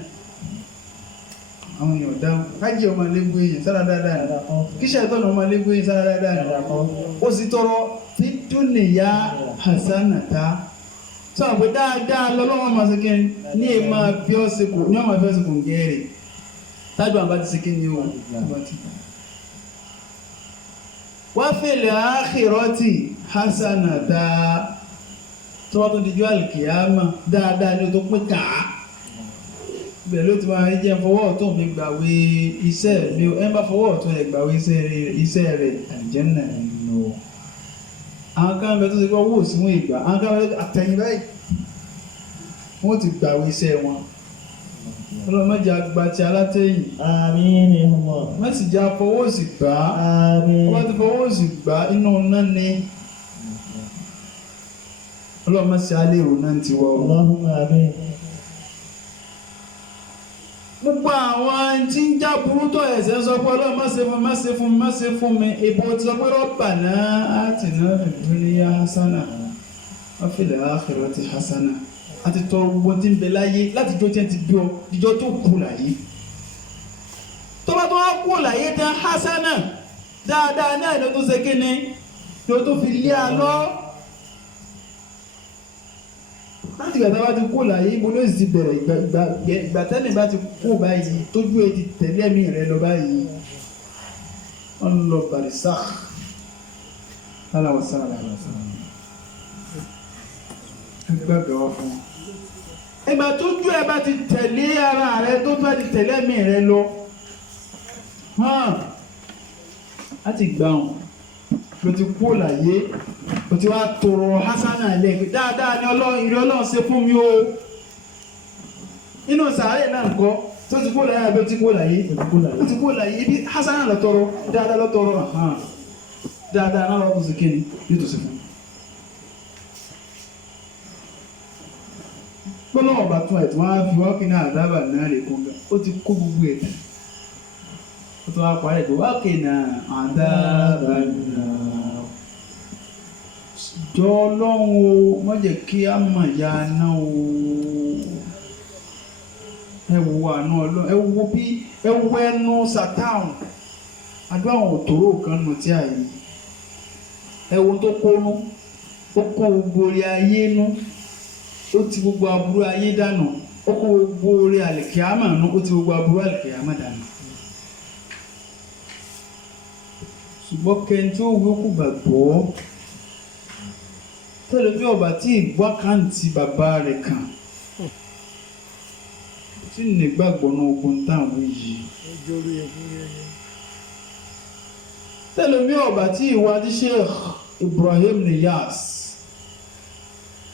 àwọn èèyàn dáhùn kájọ máa léwu èèyàn sára dáadáa ni kí ṣàìtọ́nà máa léwu èèyàn sára dáadáa ni ó sì tọrọ fid dunya hasanatan sọ̀rọ̀ pé dáadáa lọ́lọ́wọ́ máa ṣe kí ní ẹ máa fi ọ́ ṣe kò ní ọmọ fi ọ́ ṣe kò ń gẹ́rẹ̀ tájú àbá ti ṣe kí ni o wa fil akhirati hasanata tó wá tó di ju àlìkìyàmà dáadáa ní o tó pín kàá bẹ́ẹ̀ ló ti máa jẹ́ fọwọ́ ọ̀tún mi gbàwé iṣẹ́ mi ẹ bá fọwọ́ ọ̀tún rẹ̀ gbàwé iṣẹ́ rẹ̀ àlìjẹ́nà nù. Àwọn kan bẹ tó ṣe pé owó òsínwó ìgbà àwọn kan bẹ àtẹ̀yìn báyìí wọ́n ti gbàwé iṣẹ́ wọn. Ọlọ́mọdé àgbà ti alátẹ̀yìn. Àmín ya Allah. Mẹ́sìjà fọwọ́ òsì gbà á. Àmín. Ọba ti fọwọ́ òsì gbà á inú náà ni. Ọlọ́mọdé alẹ́ ìrò náà ti wọ̀ ọ́. Allahumma àmín. Gbogbo àwọn tí ń já burú tó ẹ̀sẹ̀ sọ pé Ọlọ́run má ṣe fún mi ìbò ti sọ pé Rabbana atina fid dunya hasana wa fil akhirati hasana àti tọrọ gbogbo tí ń bẹ láyé láti jọ tí ẹ ti bí ọ ìjọ tó kú láyé tó bá tó wá kú láyé tán hasana dáadáa náà ló tó ṣe kíni ló tó fi lé alọ́ láti ìgbà tá a bá ti kú láyé ibo ló sì ti bẹ̀rẹ̀ ìgbà tẹ́lẹ̀ bá ti kú báyìí tójú ẹ ti tẹ̀lé ẹ̀mí rẹ lọ báyìí wọ́n ń lọ barisakh aláwọ̀ sára ẹgbẹ́ wá fún wọn. Ìgbà tójú ẹ bá ti tẹ̀lé ara rẹ tó bá ti tẹ̀lé ẹ̀mí rẹ lọ láti gbà wọn ló ti kú láyé o ti wá tọrọ hasana lẹ́gbẹ̀ẹ́ dáadáa ní ìrẹ́ Ọlọ́run ṣe fún mi o inú sàárè náà kọ́ tó ti kú láyé àbí ó ti kú láyé ó ti kú láyé ibi hasana lọ tọrọ dáadáa lọ tọrọ dáadáa náà lọ́tọ̀ sí kíni yóò tó ṣe fún mi. gbọ́dọ̀ ọba tún ẹ̀ tí wọ́n á fi wọ́n kí ní àdábà náà lè kún gan ó ti kó gbogbo ẹ̀ ó tún wá parí ẹ̀ pé wọ́n kì í na àdábà náà jọ Ọlọ́run o má jẹ́ kí á mọ̀ ya náà o ẹ wo àánú Ọlọ́run ẹ wo bí ẹ wo ẹnu sàtáhùn àdúrà àwọn òtòrò kan nù tí a yìí ẹ wo tó kónú ó kó gbogbo orí ayé nú ó ti gbogbo aburú ayé dànù ó kó gbogbo orí àlìkìyámà nú ó ti gbogbo aburú àlìkìyámà dànù ṣùgbọ́n kẹ́ni tí ó wí ó kú gbàgbọ́ tẹ́lẹ̀ bí ọba tí ìgbọ́ àkáǹtì bàbá rẹ̀ kàn tí nígbàgbọ́ náà ogun táwọn yìí tẹ́lẹ̀ bí ọba tí ìwádìí Sheikh Ibrahim Niyas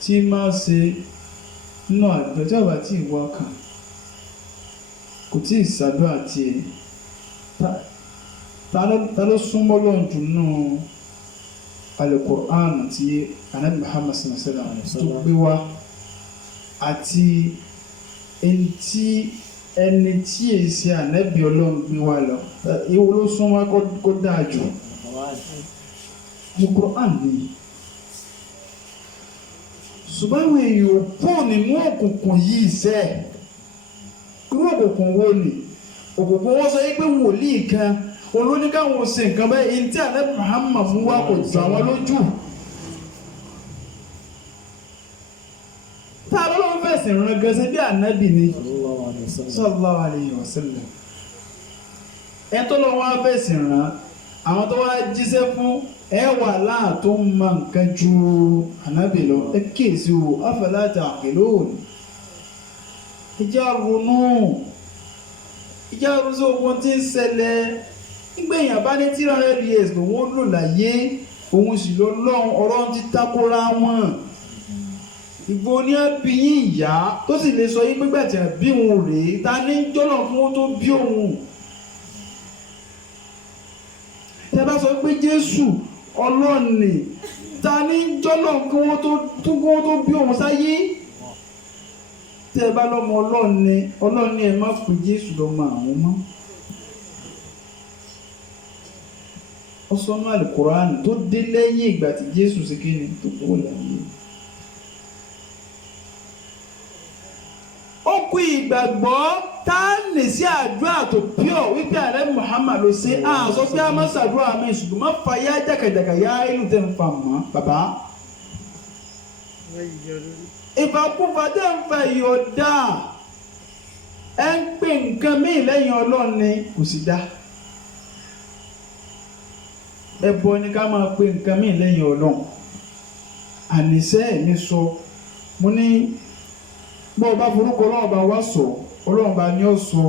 tí máa ṣe nínú àjọ tí ọba tí ìwọ kàn kò tí ì ṣàdúrà tiẹ̀ ta ló súnmọ́ lọ́n jù nínú Al-Qur'an tí Ànábì Muhammad sallallahu alaihi wasallam tó gbé wá àti ẹni tí èsì Ànábì Ọlọ́run gbé wá lọ ìwọ ló súnmọ́ kó dáa jù Al-Qur'an ni ṣùgbọ́n àwọn èèyàn pọ̀ nínú òkùnkùn yìí sẹ́ irú òkùnkùn wo ni òkùnkùn wọ́n sọ yí pé wòlíì kan olóníkàwọn ṣe nǹkan bẹ́ẹ̀ èyí tí Ànábì Muhammad mú wá kò jù àwọn lójú fẹ̀sìn rán gẹ́sẹ́ bí ànábì ni sallallahu alaihi wasallam. sallallahu alayhi wa sallam. ẹ tó lọ wá fẹ̀sìn rán àwọn tó wá jíṣẹ́ fún ẹ wà láà tó mọ nǹkan ju ànábì lọ ẹ kíyèsí o afala ta'qilun. ìjà ronú sí ogun tí ń ṣẹlẹ̀ nígbẹ̀yìn bá ní 300 years ló wọ́n lò láyé òun sì lọ lọ́hùn ọ̀rọ̀ ti takora wọn. ìgbò ní ẹbí yín ìyá tó sì lè sọ yín pé gbàtí bí òun rèé ta ní jọ́nà fún wọn tó bí òun. tẹ́ bá sọ pé Jésù ọlọ́ọ̀nì ta ní jọ́nà kí wọ́n tó bí òun sáyé. tẹ́ bá lọ́mọ ọlọ́ọ̀nì ẹ má pè Jésù lọ́mọ àwọn mọ́. ọsọ́nù Al-Qur'an tó dé lẹ́yìn ìgbà tí Jésù ṣe kíni tó kúrò láyé. ó kú ìgbàgbọ́ tá a lè sí àdúrà tó pure wípé ààrẹ Muhammad ló ṣe sọ pé a máa ṣàdúrà mi ṣùgbọ́n má fa yá jàkàjàkà yá ìlú tẹ̀ ń fa mọ́ bàbá. ìfàkúfà tẹ̀ ń fa ìyọ̀dá ẹ ń pè nǹkan míì lẹ́yìn Ọlọ́run ni kò sì dá. ẹbọ ni ká máa pè nǹkan míì lẹ́yìn Ọlọ́run. àníṣe mi sọ mo ní bó o bá forúkọ Ọlọ́run bá wá sọ Ọlọ́run bá ní ọ sọ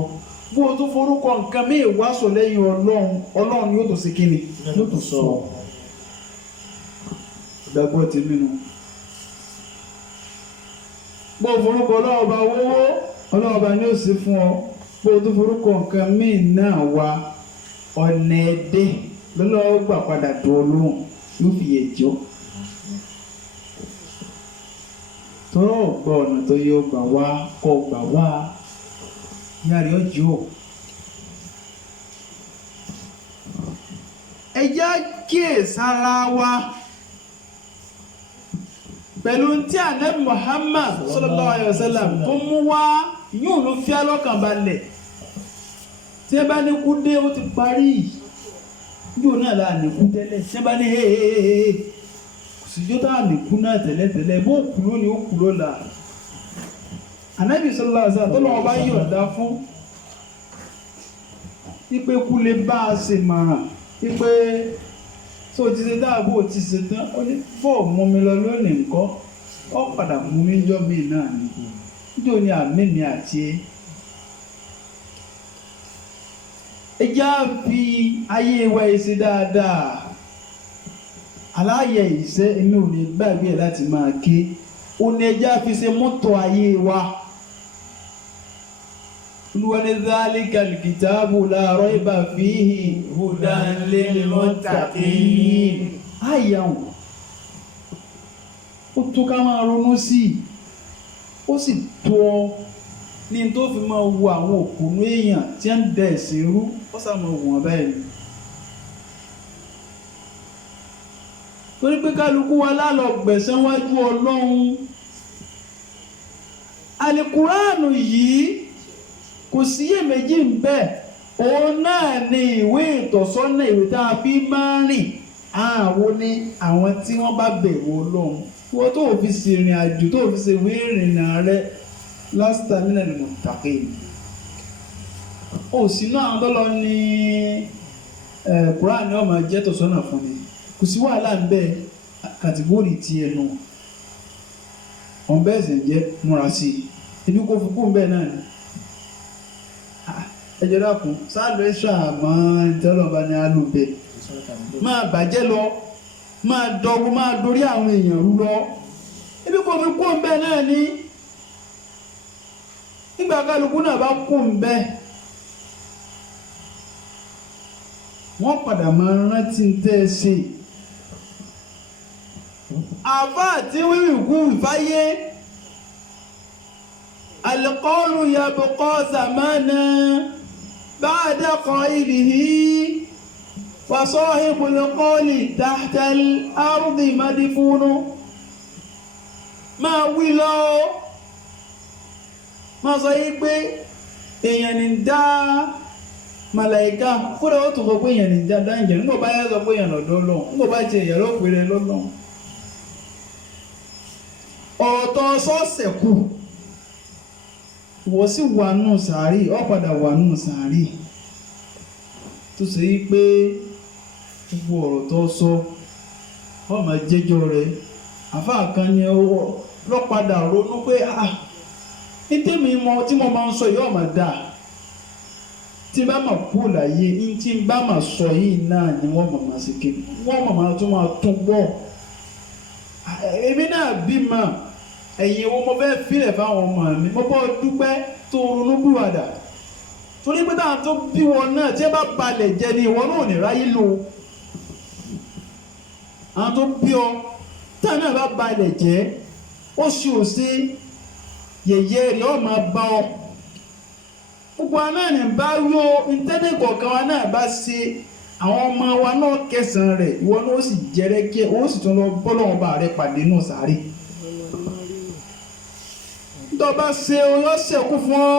bó o tún forúkọ nǹkan míì wá sọ lẹ́yìn Ọlọ́run ni yóò tó ṣe kíni yóò tó sọ. ìgbàgbọ́ ti nínú. bó o forúkọ Ọlọ́run bá wówó Ọlọ́run bá ní ó sì fún ọ bó o tún forúkọ nǹkan míì náà wá ọ̀nà ẹ̀dẹ́ lọ́lọ́wọ́ gbà padà dùn Ọlọ́run yóò fi yẹ jọ. tọ́rọ̀ ọ̀gbọ́ ọ̀nà tó yẹ ọgbà wá kọ́ gbà wá yàrá ọjọ́. ẹjẹ́ kíyèsára wa pẹ̀lú tí Ànábì Muhammad sallallahu alaihi wasallam tó mú wá yóò ló fi alọ́kàn balẹ̀ tí ẹ bá ní kú dé ó ti parí yóò náà la nìkú tẹ́lẹ̀ tí ẹ bá ní síjọ́ tá a lè kú náà tẹ́lẹ̀tẹ́lẹ̀ bó kú lónìí ó kú lọ́la. Ànábì sallallahu alaihi wasallam tó lọ́wọ́ bá yọ̀ǹda fún wípé kú lè bá a ṣe màrán wípé tó ti ṣe dáàbò ti ṣe tán ó ní fọ́ mú mi lọ lónìí nǹkan ó padà mú mi jọ́ mi náà ni níjọ́ ni àmì mi àti ẹjá fi ayé wa ṣe dáadáa. Aláyẹ̀ ìṣe èmi ò ní gbàgbé ẹ̀ láti máa ké ó ní ẹjá fi ṣe mọ́tò ayé wa. Olúwa ní dhalikal kitabu la rayba fihi hudan lil muttaqin. àyàwó ó tó ká máa ronú sí i ó sì tó ọ ní tó fi máa wo àwọn òkúnú èèyàn tí ń dẹ̀ ẹ̀sìn rú ó sàmọ̀ wọ̀n bẹ́ẹ̀ ni. torí pé kálukú wa lálọ gbẹ̀san wájú Ọlọ́run. Àlìkùránù yìí kò síyèméjì ń bẹ òun náà ni ìwé ìtọ́sọ́nà ìwé tá a fi máa ń rìn àwọn ní àwọn tí wọ́n bá bẹ̀rù Ọlọ́run wọ́n tó fi ṣe ìrìn àjò tó fi ṣe ìwé ìrìnà rẹ lásìtà nílẹ̀ ni muttaqin. ó sì náà àwọn tó lọ ní Kùránì ọmọ jẹ́ tọ́sọ́nà fún mi kò sí wàhálà ń bẹ kàtìgórì ti ẹnu ọ̀nbẹ́ ẹ̀sẹ̀ jẹ́ múra sí i ibi kò fi kú ń bẹ náà ni ẹjọ́ dákun sáàlù ẹ̀ṣọ́ àmọ́ ìtẹ́lọ́ba ni a lò bẹ̀ máa bàjẹ́ lọ máa dọ́gbọ́ máa dorí àwọn èèyàn rú lọ ibi kò fi kú ń bẹ náà ni nígbà kálukú náà bá kú ń bẹ wọ́n padà máa rántí tẹ́ ẹ ṣe. àbá àti wíwìkú ìfáyé alqawlu yabqa zamana ba'da qa'ilihi wa sahibul qawli tahta al-ardi madfunu. máa wí lọ máa sọ yí pé èèyàn ní dá màláìka fúnra ó tún sọ pé èèyàn ní dáadáa ìjẹ́ nígbà bá yá sọ pé èèyàn lọ́dọ́ lọ́hùn nígbà bá ti èèyàn lọ́pẹ́ rẹ lọ́lọ́hùn. ọ̀tọ̀ sọ́ọ̀sẹ̀ kù ìwọ sì wà nù sàárì ó padà wà nù sàárì tó ṣe yí pé gbogbo ọ̀rọ̀ tó sọ ó máa jẹ́jọ́ rẹ̀ àfáà kan ni ló padà ronú pé ní tèmi tí mo máa ń sọ yìí ó máa dáa tí bá máa kú láyé ní tí bá máa sọ yìí náà ni wọ́n máa ṣe ké wọ́n máa tún gbọ́ èmi náà bímọ ẹ̀yìn wo mo fẹ́ filẹ̀ fáwọn ọmọ mi mo bọ́ dúpẹ́ tó ronú búradà torí pé táwọn tó bí wọn náà tí ẹ bá balẹ̀ jẹ ni ìwọ náà ò ní ráyé lò àwọn tó bí ọ táwọn náà bá balẹ̀ jẹ́ ó ṣe òṣè yẹ̀yẹ́ rẹ̀ ọ̀ máa bá ọ gbogbo wa náà ní bá yó ìtẹ́lẹ̀ kọ̀ọ̀kan wa náà bá ṣe àwọn ọmọ wa náà kẹsàn-án rẹ̀ ìwọ náà ó sì jẹ́rẹ́ kí ó sì tún lọ bọ́lọ́wọ́n bá rẹ̀ pàdé náà sáré tó bá ṣe ọlọ́ṣẹ̀kú fún ọ.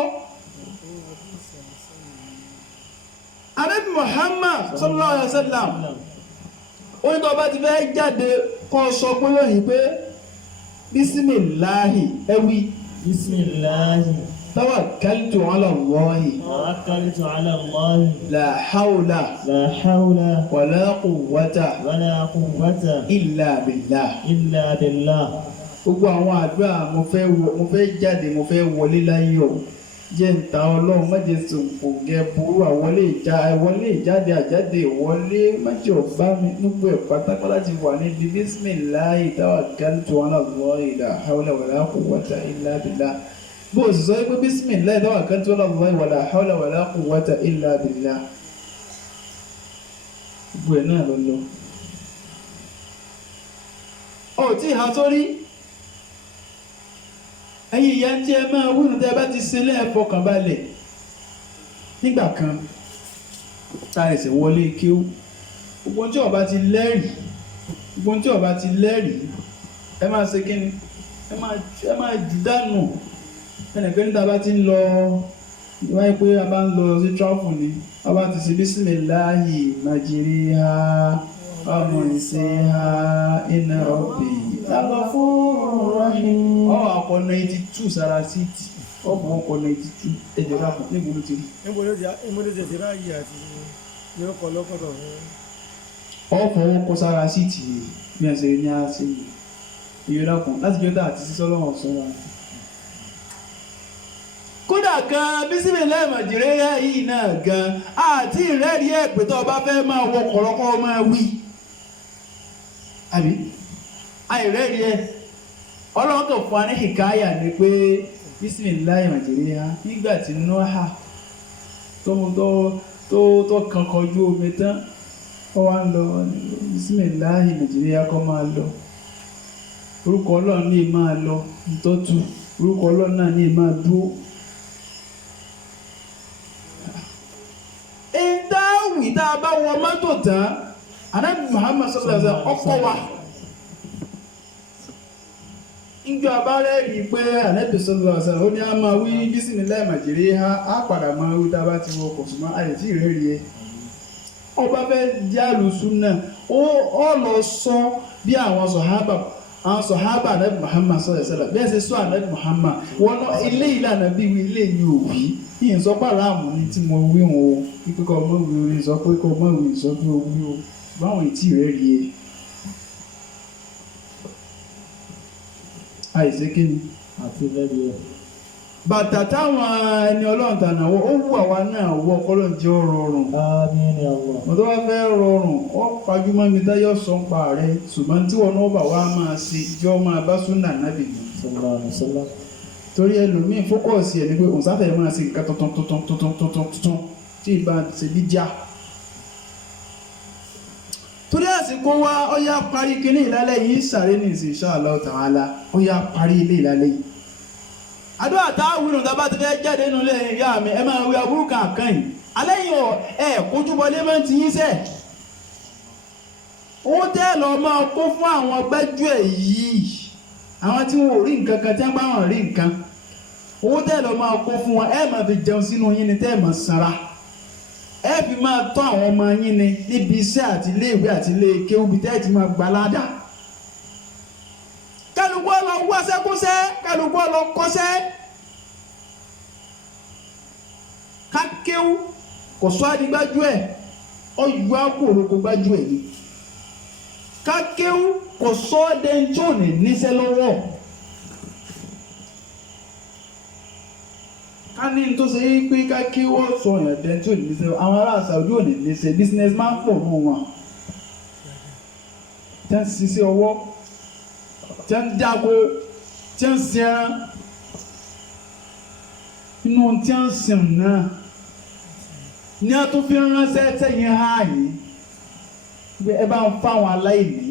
Ànábì Muhammad sallallahu alaihi wasallam ó ní tó bá ti fẹ́ jáde kọ́ sọ pé lóyìn pé bísímìláhì ẹwí Bismillahi. tawakkaltu ala Allahi Tawakkaltu ala Allahi. la hawla La hawla wala quwwata wala quwwata illa billah. illa billah. Gbogbo àwọn àdúrà mo fẹ́ jáde mo fẹ́ wọlé láyọ̀ jẹ́ ìta ọlọ́run májè sòkò gẹ burú àwọlé ìjáde àjáde ìwọlé májè ọ̀bá mi gbogbo ẹ̀ pátápátá ti wà níbi bísímìláì tawakkaltu ala Allahi la hawla wala quwwata illa billah. Bó o sì sọ pé bísímìláì tawakkaltu ala Allahi wala hawla wala quwwata illa billah. Gbogbo ẹ̀ náà lọ lọ. Ọ̀ tí ìhà sórí ẹ̀yin ìyá tí ẹ máa wúni tí ẹ bá ti sin lẹ́ẹ̀fọkànbalẹ̀ nígbà kan ta ẹsẹ̀ wọlé kí ó gbogbo tí ó bá ti lẹ́rìí ẹ máa ṣe kí ni ẹ máa jù dànù ẹnìkan níta bá ti ń lọ wáyé pé a bá ń lọ sí tráfù ni a bá ti ṣe bísímìláhì màjíríhà amúnisíhà iná ọ̀bì Al-Ghafurur Rahim. Ọkọ̀ 92 sára síìtì ọkọ̀ 92 ẹjọ́ lápò níbo ló ti rí. níbo ló ti ráyè àti ní ọkọ̀ lọ́kọ̀tọ̀ fún. ọkọ̀ ọkọ̀ sára síìtì bí wọ́n ṣe ní àṣẹ ìyẹn lápò láti jọ́dá àti sísọ́ lọ́wọ́ sọ́ra. kódà gan bísímìláhì màjíríhà yìí náà gan àti ìrẹ́rìí ẹ̀ pé tó o bá fẹ́ máa wọ kọ̀rọ̀kọ̀ máa wí. àbí àìrẹ́rìí ẹ̀ ọlọ́run tó fún wa ní hìkáyà ni pé bísímìláhì màjíríhà nígbà tí Nóà tó kan kọjú omi tán ó wá ń lọ bísímìláhì màjíríhà kó máa lọ orúkọ ọlọ́run ní máa lọ nítọ́tù orúkọ ọlọ́run náà ní máa dúró. ìdáwì tá a bá wọ mọ́tò tán Ànábì Muhammad sallallahu alaihi wasallam ọkọ wa ìjọ abárẹ́ rí pé Ànábì sallallahu alaihi wasallam ó ní a máa wí bísímìláhì màjíríhà á padà máa wí tá a bá ti wọ kọ̀sùmọ́ àyètí ìrẹ́rìí ẹ̀ ọba fẹ́ jẹ́ àlùsùn náà ó lọ sọ bí àwọn sọ̀hábà Ànábì Muhammad sallallahu alaihi wasallam bí ẹ ṣe sọ Ànábì Muhammad wọn náà ilé ìlànà bí wí ilé yìí ò wí yìí sọ pàrọ̀mù ní tí mo wí wọn o wípé kọ́ ọmọ ìwé orin sọ pé kọ́ ọmọ ìwé sọ pé o wí o báwọn ìtì rẹ̀ rí ẹ. àìsí kí ni. àti lẹ́bi ẹ̀. bàtà táwọn ẹni ọlọ́run tànà wọ ó wù àwa náà wọ ọkọlọ́run jẹ́ ó rọrùn. Àmín ya Allah. mo tó bá fẹ́ rọrùn ó pajúmọ́ mi táyọ̀ sọ ń pa rẹ̀ ṣùgbọ́n tí wọn náà bà wá máa ṣe jọ́ máa bá súnà nábì ní. sallallahu alaihi wasallam. torí ẹlòmíì fókọ̀ọ̀sì ẹ̀ ni pé òun sáfẹ́ máa ṣe nǹkan tuntun tí ìbá ṣe bí já. torí àsìkò wa ó yá parí kíní ìlálẹ́ yìí sàré ní ìsìn insha Allah ta'ala ó yá parí ilé ìlálẹ́ yìí. àdúrà táwọn ìrùn tábà ti fẹ́ jáde nínú ilé ìyá mi ẹ máa wí aburú kankan yìí alẹ́ yìí ẹ̀ kójú bọlé máa ti yín sẹ́ẹ̀. ó tẹ́ lọ máa kó fún àwọn gbẹ́jú ẹ̀ yìí àwọn tí wọn ò rí nǹkan kan tí wọn bá wọn rí nǹkan owó tẹ́ lọ máa kó fún wọn ẹ máa fi jẹun sínú yín ni tẹ́ ẹ máa sanra ẹ fi máa tọ́ àwọn ọmọ yín ni níbi iṣẹ́ àti iléèwé àti ilé kéwúbi tẹ́ ẹ ti máa gba ládà kálukú lọ wáṣẹ́kúṣẹ́ kálukú lọ kọ́ṣẹ́ ká kéwú kò sọ adi gbájú ẹ̀ ọ̀yọ́ àkóró kò gbájú ẹ̀ ni ká kéwú kò sọ ọ́dẹ tí ò ní níṣẹ́ lọ́wọ́ ká ní tó ṣe yí pé ká kéwú sọ ọ̀yàn dẹ tí ò ní níṣẹ́ àwọn ará Saudi ò ní níṣẹ́ business máa ń pọ̀ mọ́ wọn tí wọ́n ń ṣiṣẹ́ ọwọ́ tí wọ́n ń dáko tí wọ́n ń sin ẹran inú tí wọ́n ń sìn náà ní a tó fi ránṣẹ́ sẹ́yìn háàyè ẹ bá ń fáwọn aláìní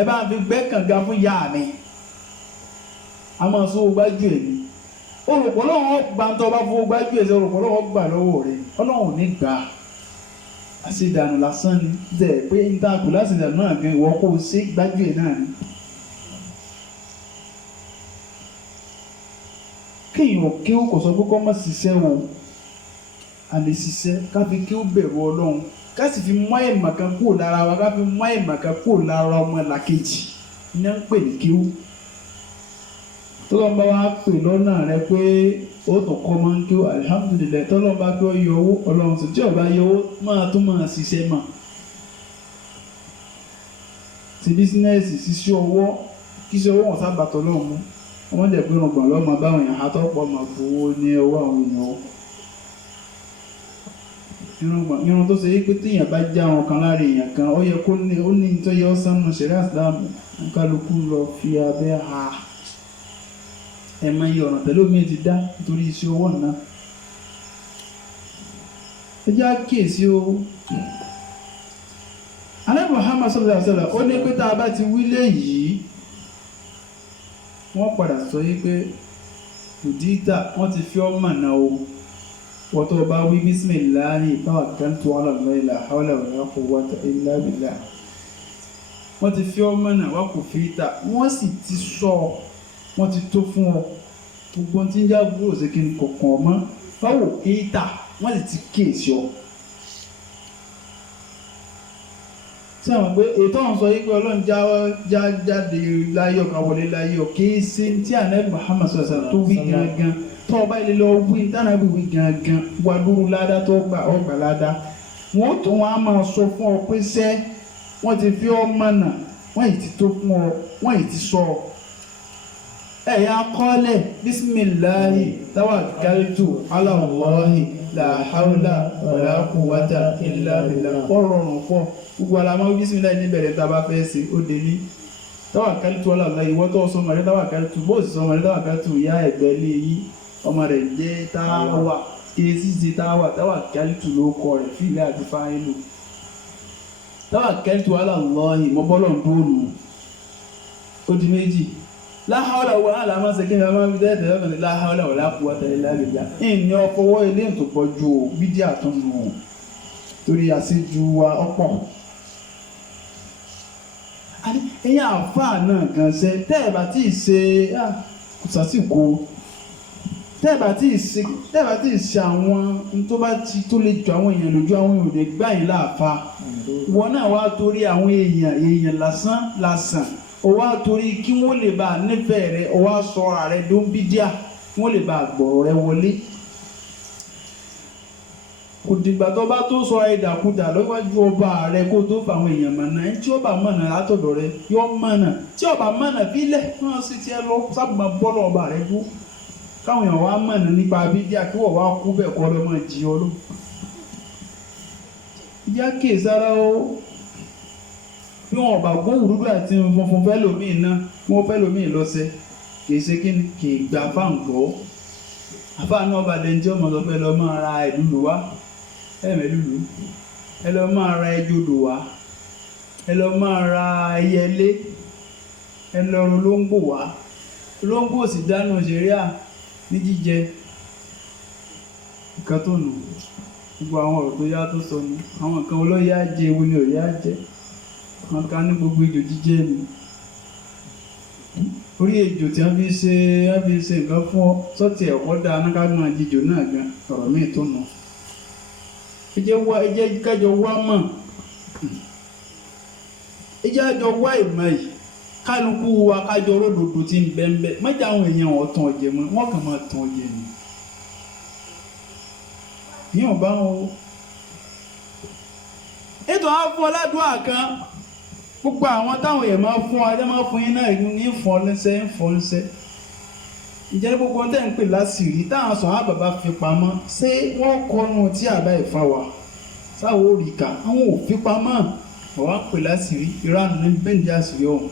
ẹ bá ń fi gbẹ́ kànga fún ìyá mi a máa sọ gbájú ẹ̀ ní olùkọ́ lọ́wọ́ gba ń tọ́ bá fowó gbájú ẹ̀ sí olùkọ́ lọ́wọ́ gbà lọ́wọ́ rẹ̀ ọlọ́run ní gbà àṣìdànù lásán ni jẹ́ pé ń ta kù láṣìdànù náà gan ìwọ kó o ṣe gbájú ẹ̀ náà ni. kéèyàn kí ó kò sọ pé kọ́ mọ́ ṣiṣẹ́ o a lè ṣiṣẹ́ ká fi kí ó bẹ̀rù ọlọ́run ká sì fi mọ́ ìmọ̀ kan kúrò lára wa ká fi mọ́ ìmọ̀ kan kúrò lára ọmọ làkejì ní ń pè ní kí ó tọ́lọ́n bá wá pè lọ́nà rẹ pé ó tó kọ́ máa ń kí ó alihamudulilayi tọ́lọ́n bá pé ó yọ owó ọlọ́run sì tí ọba yọ owó máa tún máa ṣiṣẹ́ mà ti bísínẹ́sì ṣiṣẹ́ ọwọ́ kí iṣẹ́ ọwọ́ wọn sábà tọ́lọ́run mú wọ́n jẹ́ pé ọgbọ̀n lọ́mọ báwọn èèyàn àtọ́pọ̀ máa fowó ní ọwọ́ àwọn èèyàn irun tó ṣe yí pé téèyàn bá já wọn kan lára èèyàn kan ó yẹ kó ní ó ní tó yẹ ọ́ sánú ṣẹ̀ríà Ìsìlámù kálukú lọ fi abẹ́ ha ẹ̀mọ iye ọ̀nà tẹ́lómi ti dá nítorí iṣẹ́ ọwọ́ náà ẹ jẹ́ àkíyèsí o Ànábì Muhammad sallallahu alaihi wasallam ó ní pé tá a bá ti wílé yìí wọ́n padà sọ yí pé kùdíta wọ́n ti fi ọmọ náà o wọ́n tó bá wí bísímìláhì tawakkaltu ala Allahi la hawla wala quwwata illa billah wọ́n ti fi ọmọ náà wá kò fi ta wọ́n sì ti sọ wọ́n ti tó fún ọ gbogbo tí ń já búrò sí kí n kọ̀ọ̀kan ọmọ báwo kéèta wọ́n sì ti kéèsì ọ. tí àwọn pé ètò ọ̀hún sọ yí pé ọlọ́run jáde láyọ̀ ká wọlé láyọ̀ kì í ṣe tí Ànábì Muhammad sọ̀sẹ̀ tó wí gangan tó ọba ilé lọ wí tánàbí wí gangan wà lóru ládá tó gbà ọgbà ládá wọ́n tó wọn á máa sọ fún ọ pé sẹ́ wọ́n ti fi ọ mọ̀nà wọ́n yìí ti tó fún ọ wọ́n yìí ti sọ ọ. ẹ̀yà kọ́lẹ̀ bísímìláhì tawakkaltu ala Allahi la hawla wala quwwata illa billah ọ̀rọ̀rùn pọ̀ gbogbo alamọ́ bísímìláhì níbẹ̀rẹ̀ tá a bá fẹ́ ṣe ó dé ní tawakkaltu ala Allahi ìwọ́ tó sọmọ rẹ̀ tawakkaltu bó sì sọmọ rẹ̀ tawakkaltu ìyá ẹ̀gbẹ́ lé yí ọmọ rẹ̀ jẹ́ táwà kéésì ṣe tawakkaltu ló kọ rẹ̀ fílẹ̀ àti fáìlù tawakkaltu ala Allahi mọ́bọ́lọ̀ ń dóòlù ó di méjì la hawla wala máa ṣe kí ni a máa fi tẹ́tẹ̀ lọ́kàn ní la hawla wala quwwata illa billah ìní ọkọ̀wọ́ ilé tó pọ̀ ju bídí àtúnú torí àṣejù wa ọ̀pọ̀ ẹ̀yìn àfáà náà gan ṣe tẹ́ẹ̀bà tí ì ṣe kùsàsìkò tẹ́ẹ̀bà tí ì ṣe àwọn tó bá ti tó lè jọ àwọn èèyàn lójú àwọn èèyàn lè gbà yín láàfa wọn náà wá torí àwọn èèyàn lásán ó wá torí kí wọ́n lè bá nífẹ̀ẹ́ rẹ ó wá sọ ààrẹ tó ń bí díà kí wọ́n lè bá gbọ̀rọ̀ rẹ wọlé kò dìgbà tó bá tó sọ ẹ̀dàkúdà lọ́wọ́jú ọba rẹ kó tó fàwọn èèyàn mọ̀nà ẹ̀ tí ọba mọ̀nà látọ̀dọ̀ rẹ yọ mọ̀nà tí ọba mọ̀nà bílẹ̀ wọ́n sì ti ẹ lọ sábà bọ́lọ̀ ọba rẹ dúró káwọn èèyàn wá mọ̀nà nípa bídíà kí wọ́n wá kú bẹ́ẹ̀ kọ́ lọ́mọ jí ọ lọ. ìyá kè sára ó bí wọn bá gbọ́ òwúrúdú àti funfun fẹ́ lómi iná wọ́n fẹ́ lómi lọ́sẹ̀ kì í ṣe kí ni kì í gbà fáǹgọ́ àfáàní ọba lẹ́njẹ́ ọmọ sọ pé lọ máa ra ìlú wá ẹ̀mẹ́lúlú ẹ lọ máa ra ẹjọ́dọ̀ wá ẹ lọ máa ra ẹyẹlé ẹ lọ rọ olóńgbò wá olóńgbò sì dáná ṣẹ̀ríà ní jíjẹ nǹkan tó nù gbogbo àwọn ọ̀rọ̀ tó yá tó sọ ni àwọn nǹkan olóyè á jẹ ewu ni òye á jẹ wọn ká ní gbogbo ejò jíjẹ ni orí ejò tí wọ́n fi ṣe nǹkan fún ọ sọ́tì ẹ̀kọ́ dáa náà ká máa jíjò náà gan ọ̀rọ̀ míì tó nù ẹ jẹ́ kájọ wá mọ̀ ẹ jẹ́ kájọ wá ìmọ̀ yìí kálukú wa kájọ ródòdó tí ń bẹ́ńbẹ́ mọ́jà àwọn èèyàn ọ̀tàn ọ̀jẹ̀ mọ́ wọ́n kàn máa tàn ọ̀jẹ̀ ni yíyan bá wọn o. ètò àfún ọládùá kan gbogbo àwọn táwọn èèyàn máa fún ajá máa fún yín náà ní fọ́nlẹ́sẹ̀ ìjẹ́ gbogbo ohun tẹ́ ń pè láṣìírí táwọn sọ̀rọ̀ bàbá fi pamọ́ ṣé wọ́n kọ́nu tí àbá ìfà wà sáwọ́ òrìkà àwọn ò fi pamọ́ ọ̀wá pè láṣìírí ìranù ní bẹ́ǹdì àṣírí ọ̀hún.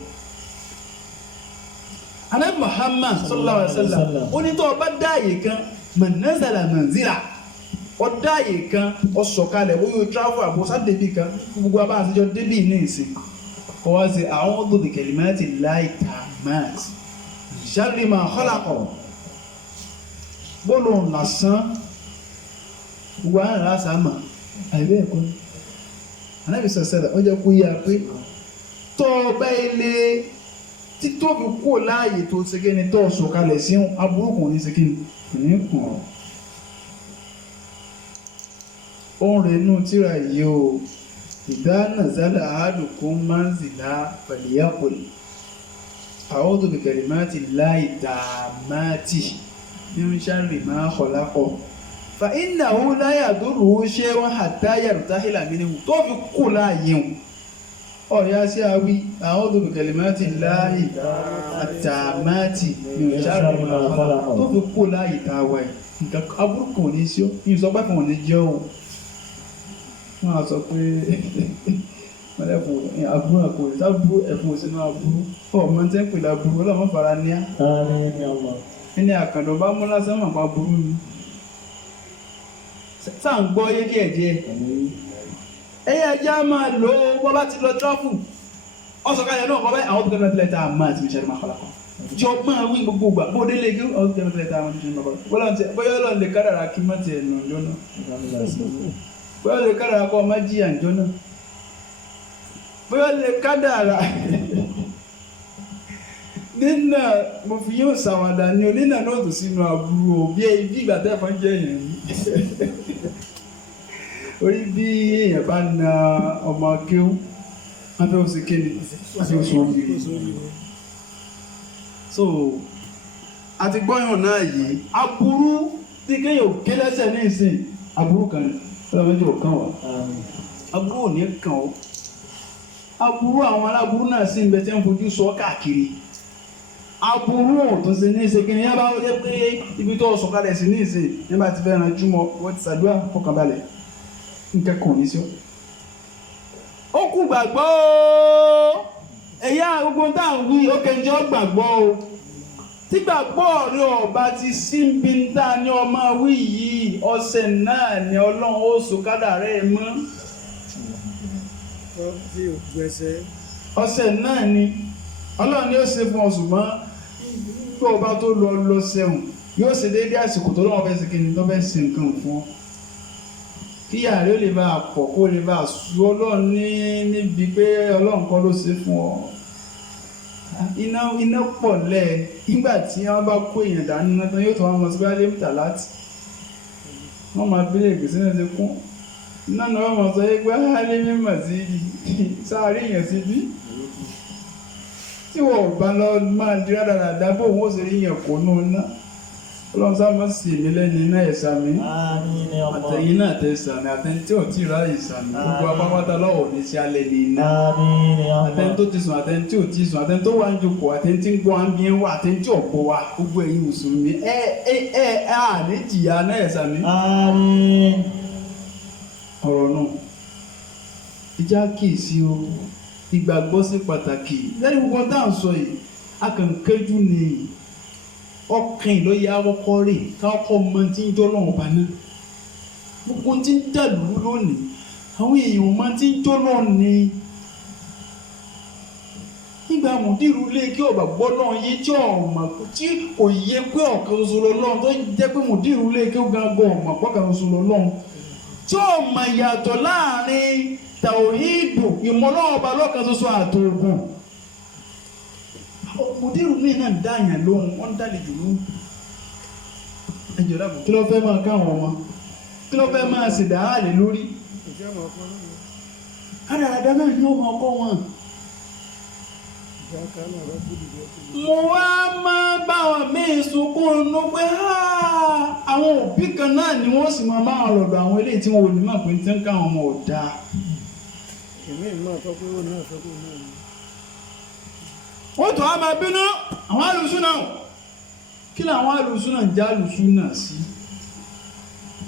Ànábì Muhammad sallallahu alaihi wasallam ó ní tó o bá dá àyè kan manazala manzila ó dá àyè kan ó sọ̀kalẹ̀ ó yóò travel àbọ̀sá débì kan gbogbo abá àtijọ́ débì ní ìsìn kọ́ wá sí a'udhu bi kalimati llahi tammati sharri ma khalaqa gbólóhùn lásán gbogbo àwọn ará sàmà àìbẹ́ ẹ̀kọ́ Ànábì sọ̀sẹ̀lẹ̀ ó jẹ́ kó yá pé tó ọba ilé títóbi kó láàyè tó ṣe kíni tó sọ̀kalẹ̀ sí aburúkùn ní ṣe kíni kò ní kùn ọ́. ó ń renú tíra yìí o idha nazala ahadukum manzila falyaqul a'udhu bi kalimati llahi tammati min sharri ma khalaqa fa innahu la yadurruhu shay'un hatta yartahila minhu tó fi kó láàyè o ọ̀yá sí àwí a'udhu bi kalimati llahi tammati min sharri ma khalaqa tó fi kó láàyè tàwa ẹ̀ nǹkan aburúkú ní sí ó ní sọ pé fún òní jẹ́ o wọ́n á sọ pé wọ́n lẹ́fún àbúrò àkòrò sábúrò ẹ̀fún òsínú àbúrò ọmọ tẹ́ ń pè lábúrò ọlọ́mọ fara ní á ẹni àkàndọ̀ bá mú lásán mọ̀ pa burú ni sáà ń gbọ́ yé díẹ̀díẹ̀ ẹ̀yẹ ajá máa lò ó wọ́n bá ti lọ tọ́fù ọ̀sọ̀kalẹ̀ náà kọ́ báyìí àwọn tó kẹ́lẹ́ tilẹ̀ tá a máa ti fi ṣẹ́ni máa kọ́lá kan jọ máa wí gbogbo gbà bó délé kí àwọn tó kẹ́lẹ́ tilẹ̀ tá a máa ti fi ṣẹ́ni máa kọ́lá kan bóyá ọlọ́run lè kádàrà kí má tiẹ̀ nà ọjọ́ náà bóyá lè kádàrà kọ́ ọmọ jíyà ọjọ́ náà bóyá lè kádàrà nínà mo fi yóò ṣàwàdà ní onínà náà tó sínú àbúrò bí ìgbà tẹ́fọ́n jẹ́ èèyàn yìí orí bí èèyàn bá na ọmọ akéwú wọ́n fẹ́ òsì kéde àti oṣù òbí so àti gbọ́yàn náà yìí aburú tí kéèyàn ké lẹ́sẹ̀ ní ìsìn aburú kan ọlọ́mọdé ò kàn wá aburú ò ní kàn ó aburú àwọn aláburú náà sì ń bẹ tí wọ́n fojú sọ káàkiri aburú ò tó ṣe ní ìsìn kí ni yẹn bá wọlé pé ibi tó sọ̀kalẹ̀ sí ní ìsìn nígbà tí fẹ́ ran júmọ̀ wọ́n ti ṣàdúrà fọkànbalẹ̀ nǹkan kan ní sí ọ. ó kú gbàgbọ́ o ẹ̀yà gbogbo tá à ń wí ó kẹjọ́ gbàgbọ́ o tí gbàgbọ́ rẹ ọba ti síbi ń dá ní ọmọ wí yìí ọ̀sẹ̀ náà ni ọlọ́run ó so kádà rẹ̀ mọ́. ọ̀sẹ̀ náà ni ọlọ́run ni ó ṣe fún ọ ṣùgbọ́n bí ọba tó lọ sẹ́wọ̀n yóò ṣe déédéé àsìkò tó lọ́wọ́ fẹ́ ṣe kí ni tó fẹ́ ṣe nǹkan fún ọ. kí ààrẹ ó lè bá a pọ̀ kó lè bá a sú ọlọ́run níbi pé ọlọ́run kọ́ ló ṣe fún ọ. iná pọ̀ lẹ̀ nígbà tí wọ́n bá kó èèyàn dání náà tán yóò tó wọn lọ sí báyìí lẹ́mìtà láti wọ́n máa bí ègbèsè náà ti kún iná náà wọ́n máa sọ yé pé alẹ́ mímọ̀ sí sáré èèyàn sí bí tí wọ́n bá lọ máa di rádaràdá bó wọ́n ṣe rí yẹn kó nù náà. Ọlọ́run sábà sì mí lẹ́ni iná ẹ̀sà mi àtẹ̀yìn náà tẹ̀ sàmì àtẹ̀yìn tí ò tí ì ráyè sàmì gbogbo apápátá lọ́wọ́ ní sí alẹ́ ní iná àtẹ̀yìn tó ti sùn àtẹ̀yìn tí ò tí ì sùn àtẹ̀yìn tó wà ń jókòó àtẹ̀yìn tí ń gbọ́ àmì ẹ̀ wà àtẹ̀yìn tí ò gbọ́ wa gbogbo ẹ̀yin mùsùlùmí ní jìyà náà ẹ̀sà mi. ọ̀rọ̀ náà ìjà kìí o ìgbàgbọ́ sí pàtàkì lẹ́yìn gbogbo dáhùn sọ yìí akànkéjú ni ọkàn ló yá ọkọ rè káwọkọ mọ tí ń jọ lọ́wọ́ bá náà gbogbo tí ń dàlú lónìí àwọn èèyàn mọ tí ń jọ lọ́wọ́ ni nígbà mùdírù lé kí ọba gbọ́ náà yé tí ọmọ tí kò yẹ pé ọ̀kan ṣoṣo lọ́wọ́ tó jẹ́ pé mùdírù lé kí ó gángan ọmọ pọ́kàn ṣoṣo lọ́wọ́ tí ọmọ yàtọ̀ láàrin tàwíìdù ìmọ̀lọ́ọ̀ba lọ́kan ṣoṣo àtòògùn. Mùdírù mi náà dáyàn lóhun wọ́n ń dálejò lóhun ẹjọ́ dábò kí ló fẹ́ máa káwọn ọmọ kí ló fẹ́ máa ṣèdá àlè lórí àdàdà náà ni ó máa kọ́ wọn mo wá máa báwọn míì sunkún nú pé àwọn òbí kan náà ni wọ́n sì máa bá wọn lọ́dọ̀ àwọn eléyìí tí wọn ò ní mọ̀ pé tí ń káwọn ọmọ ò dáa. èmi náà sọ pé ó náà sọ pé ó náà ni. wọ́n tún á máa bínú àwọn alùsùn náà kí làwọn alùsùn náà já alùsùn náà sí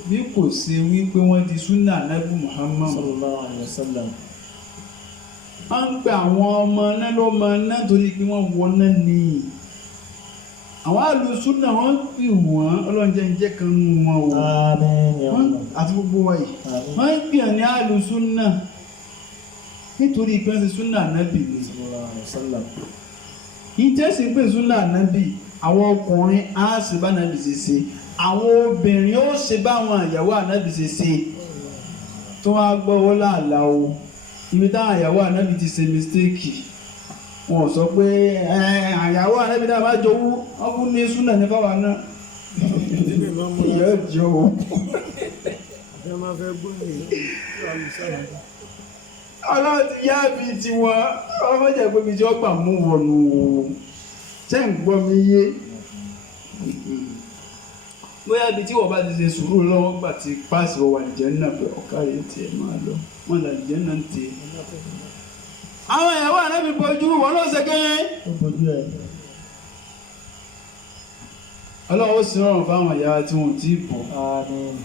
bí kò ṣe wípé wọ́n di súnà Ànábì Muhammad sallallahu alaihi wasallam. wọ́n ń pe àwọn ọmọ náà lọ́mọ náà torí pé wọ́n wọ náà ní àwọn alùsùn náà wọ́n pè wọ́n ọlọ́njẹ́ ń jẹ́ kan nù wọn o Àmín ya Allah. àti gbogbo wa yìí wọ́n ń pè ní alùsùn náà nítorí pé wọ́n ti súnà Ànábì ni. Sallallahu alaihi wasallam. ìjẹ́sìn pé súnà Ànábì àwọn ọkùnrin á sì bá Ànábì ṣe ṣe àwọn obìnrin ó ṣe báwọn ìyàwó Ànábì ṣe ṣe tó wá gbọ́wọ́ láàlá o ibi táwọn ìyàwó Ànábì ti ṣe mistake wọn ò sọ pé àyàwó Ànábì náà bá jowú wọn kú ní súnà ní fáwọn náà èmi máa ń múra yóò jọ o. ẹ máa fẹ́ gbóyè àlùsáà. ọlọ́run ti yá bí tiwọn ọmọ jẹ́ pé ibi tí wọ́n gbà mú wọnú ṣé ń gbọ́ mi yé bóyá ibi tí wọ́n bá ti ṣe sùúrù lọ́wọ́ gbà tí páàsì wọ wà nìjẹ́ náà pé ọ̀ká rẹ̀ tiẹ̀ máa lọ wọ́n là nìjẹ́ náà ń tẹ̀. àwọn ìyàwó Ànábì bojú wọn ló ṣe kẹ́yìn. Ó bojú ẹ̀. ọlọ́run ó sì rọrùn fáwọn ìyá tí wọn ò tí ì bọ̀ Àmín.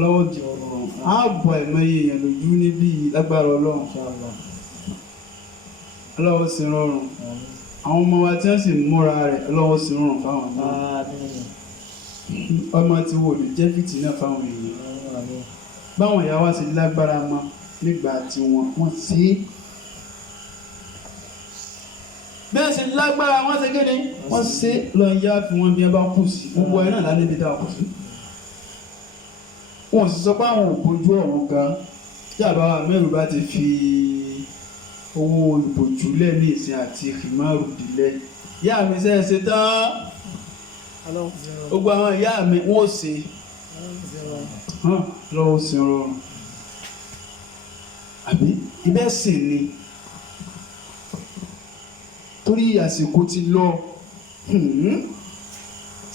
lọ́wọ́ jẹ́ ọ̀rọ̀ ààbọ̀ ẹ̀mọye èèyàn lójú níbí lágbára ọlọ́run Inshallah. ọlọ́run ó sì rọrùn Àmín. àwọn ọmọ wa tí wọ́n sì múra rẹ̀ ọlọ́run ó sì rọrùn fáwọn náà. Àmín. ọmọ tí wò lè jẹ́ fìtínà fáwọn èèyàn Àmín. báwọn ìyá wa ti lágbára mọ́ nígbà tí wọ́n sí bẹ́ẹ̀ sì lágbára wọ́n ṣe kéde wọ́n ṣe lọ yá fi wọ́n bí ẹ bá kù sí gbogbo ẹ̀ náà lálẹ́ bí dáa kù sí. wọ́n sì sọ pé àwọn òbójú ọ̀run gan tí àbáwá mẹ́rin bá ti fi owó ìbòjú lẹ́ẹ̀ní ìsìn àti ìfìmọ́rù dìlẹ̀ ìyá mi ṣe é ṣe tán gbogbo àwọn ìyá mi wọ́n ṣe lọ́wọ́ sí rọrùn àbí ibẹ̀ sì ni torí àsìkò ti lọ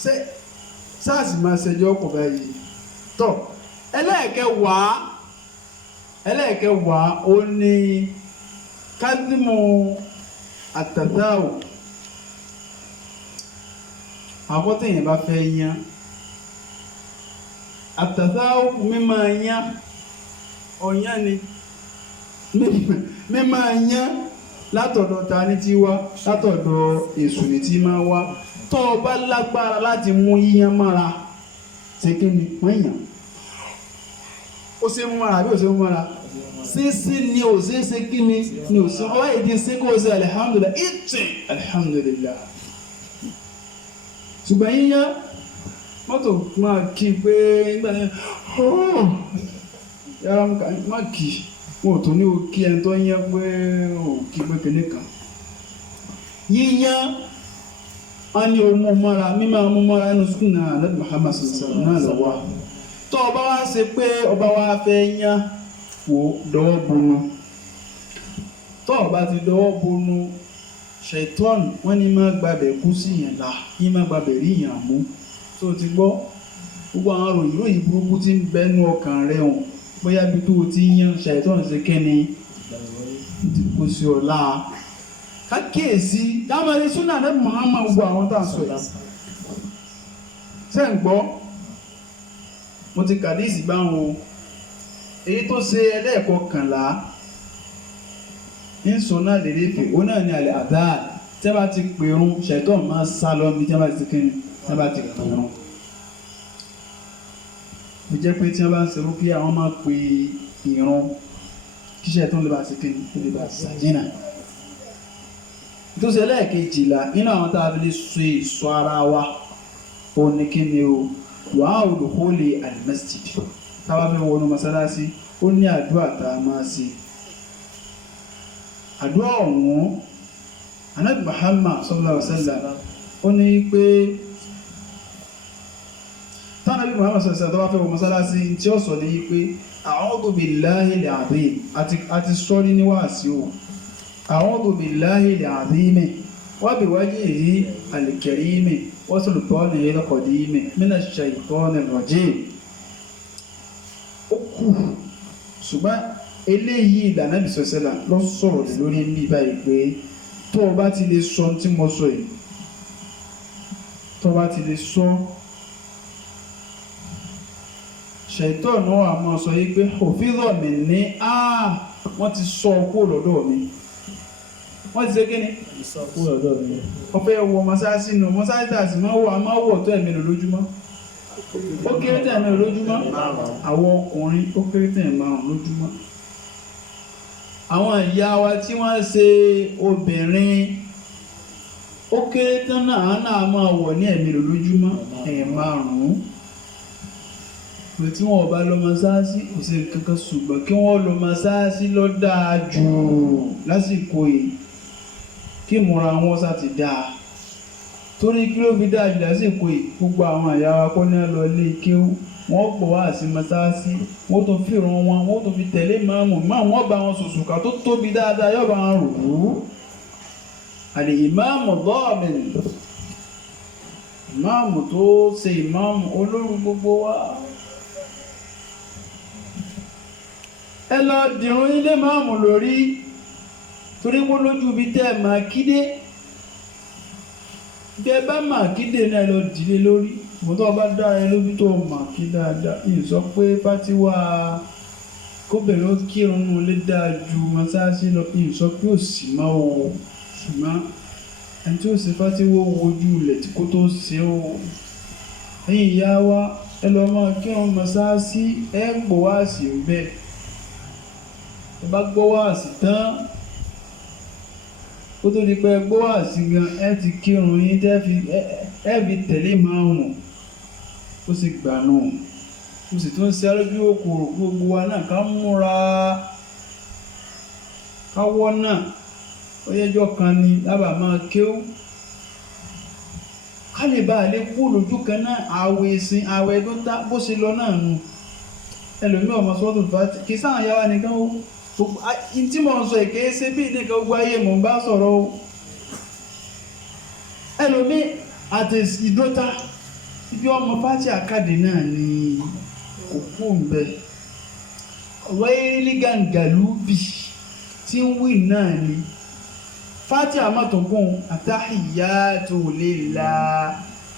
ṣe sáàsì máa ṣẹjọ́ ọkọ̀ báyìí tọ́ ẹlẹ́ẹ̀kẹwàá ó ní kádìmù àtàdáwò àkọ́tẹ̀yìn bá fẹ́ yán àtàdáwò mímọ̀ yán ọ̀yán ni mímọ̀ yán látọ̀dọ̀ ta ní tí wá látọ̀dọ̀ èṣù ní tí máa wá tó o bá lágbára láti mú yíyan mára ṣe kí ni wọ́n yàn ó ṣe mú mára àbí ó ṣe mú mára sísí ni ò ṣe é ṣe kí ni ò ṣe ọwọ́ èdè ṣe kó o ṣe alihamudulilayi ìtì alihamudulilayi ṣùgbọ́n yíyan mọ́tò máa kí pé nígbà tí yàrá má kì í wọn ò tó ní òkè ẹni tó yẹ pé òkè pépélé kan yíyan wọn ní ọmọ mọ́ra mímọ́ ọmọ mọ́ra ẹnu sùkúl náà Ànábì Muhammad sallallahu náà lọ́wọ́ tó ọba wa ṣe pé ọba wa fẹ́ yán wò dọwọ́ bonu tó ọba ti dọwọ́ bonu ṣètọ́n wọn ní má gbàbẹ̀ kú sí yẹn la yín má gbàbẹ̀ rí yàn mú tó ti gbọ́ gbogbo àwọn ròyìn burúkú tí ń bẹ́nu ọkàn rẹ̀ hàn bóyá bí tó ti yán ṣàìtọ́nù sí kẹ́ni kò sí ọ̀la kákíyèsí dámọ̀lẹ́ súnà ní Muhammad gbogbo àwọn tá à ń sọ yìí ṣe ń gbọ́ mo ti kàdíìsì báwọn èyí tó ṣe ẹlẹ́ẹ̀kọkànlá ń sọ náà lèrè fè ó náà ní àlẹ́ àdáà tí wọ́n bá ti pèrún ṣàìtọ́nù máa sá lọ bí tí wọ́n bá ti kẹ́ni tí wọ́n bá ti pèrún ó jẹ́ pé tí wọ́n bá ń ṣerú kí àwọn máa pe ìran kíṣẹ́ tó ń lè bá ṣe kéde tó lè bá ṣàjìnà. tó ṣe lẹ́ẹ̀kejìlá nínú àwọn tá a fi lè ṣe ìṣọ́ ara wa ó ní kí ni o wàá olùkólé al-masjid táwa fẹ́ wọnú mọ́sálásí ó ní àdúrà tá a máa ṣe. àdúrà ọ̀hún Ànábì Muhammad sallallahu alaihi wasallam ó ní pé tánàbí Muhammad sọ̀rọ̀ tó bá fẹ́ wọ mọ́sálásí tí ó sọ ní pé a'udhu billahi al-azim àti sọ́rí níwáàsí o a'udhu billahi al-azim wa biwajhihi al-karim wa sultanihi al-qadim minash shaytanir rajim. Ó kù ṣùgbọ́n eléyìí ìlànà ìbísọ̀sẹ́là lọ sọ̀rọ̀ lórí ní báyìí pé tó o bá ti lè sọ tí mo sọ yìí, tó o bá ti lè sọ ṣètò náà àmọ́ sọ yìí pé òfin rọ̀ mí ní wọ́n ti sọ kúrò lọ́dọ̀ mi, wọ́n ti ṣe kí ni Kúrò lọ́dọ̀ mi. wọ́n fẹ́ wọ mọ́sáàsì nù mọ́sáàsì tàbí máa wọ̀ a máa wọ̀ tó ẹ̀mí lójúmọ́, ó kéré tẹ̀ ẹ̀mí lójúmọ́, àwọn ọkùnrin ó kéré tẹ̀ ẹ̀mí lójúmọ́. Àwọn ìyá wa tí wọ́n ṣe obìnrin ó kéré tán náà máa wọ̀ ní ẹ̀mí lójúmọ́ ẹ̀ẹ̀márùn-ún. Pé tí wọ́n bá lọ mọ́sáàsì kò sí kankan ṣùgbọ́n kí wọ́n lọ mọ́sáàsì lọ dáa jù lásìkò yìí kí múra wọn sá ti dáa. Torí kí ló fi dáa jù lásìkò yìí gbogbo àwọn àyà wa kọ́ ní lọ ilé kéwú wọ́n pọ̀ wá sí mọ́sáàsì wọ́n tó fi ràn wọn wọ́n tó fi tẹ̀lé máàmù wọ́n bá wọn sùsùkà tó tóbi dáadáa yóò bá wọn rò ó. Àlè ìmáàmù dọ́ọ̀mìn ìmáàmù tó ṣe ìmáàmù olórí gbogbo wa. Ẹ lọ dìrún ilé máàmù lórí torí wọ́n lójú bí tẹ́ máa kídé bẹ́ bá máa kídé náà lọ dìde lórí mo tó bá dára ẹ lójú tó máa kí dáadáa yìí sọ pé fátíwá kóbìnrin ó kírun nù lé dáa ju mọ́sáàsì lọ yìí sọ pé ò sì máa wò ṣùgbọ́n ẹni tí ó ṣe fátíwá wojú ilẹ̀ tí kò tó ṣe ó ẹ̀yin ìyá wa ẹ lọ máa kírun mọ́sáàsì ẹ ń gbọ́ wá sí bẹ́ẹ̀ ẹ bá gbọ́ wá sí tán ó tó di pé gbọ́ wá sí gan ẹ ti kírun yín ẹ fi tẹ̀lé máàmù ó sì gbà náà ó sì tún ṣe arójú òkòrò gbogbo wa náà ká múra káwọ́ náà ó yẹjọ́ kan ni lábàá máa kéwú ká lè bá a lè kú lójú kan náà àwẹ̀ ìsìn àwẹ̀ tó tá bó ṣe lọ náà nù ẹlòmíràn ọmọ sọ́dún fàtí kì í sáà yá wa nìkan ó tí mo ń sọ èké ṣe bí nìkan gbogbo ayé mò ń bá sọ̀rọ̀ ó ẹlòmí àti ìdóta ibi ọmọ fàtí àkàdé náà ni òkú ń bẹ ọ̀rọ̀ eréli gàǹgàlú bì tí ń wí náà ni fàtí àmọ́tòkùn àtàhìyàtò lillah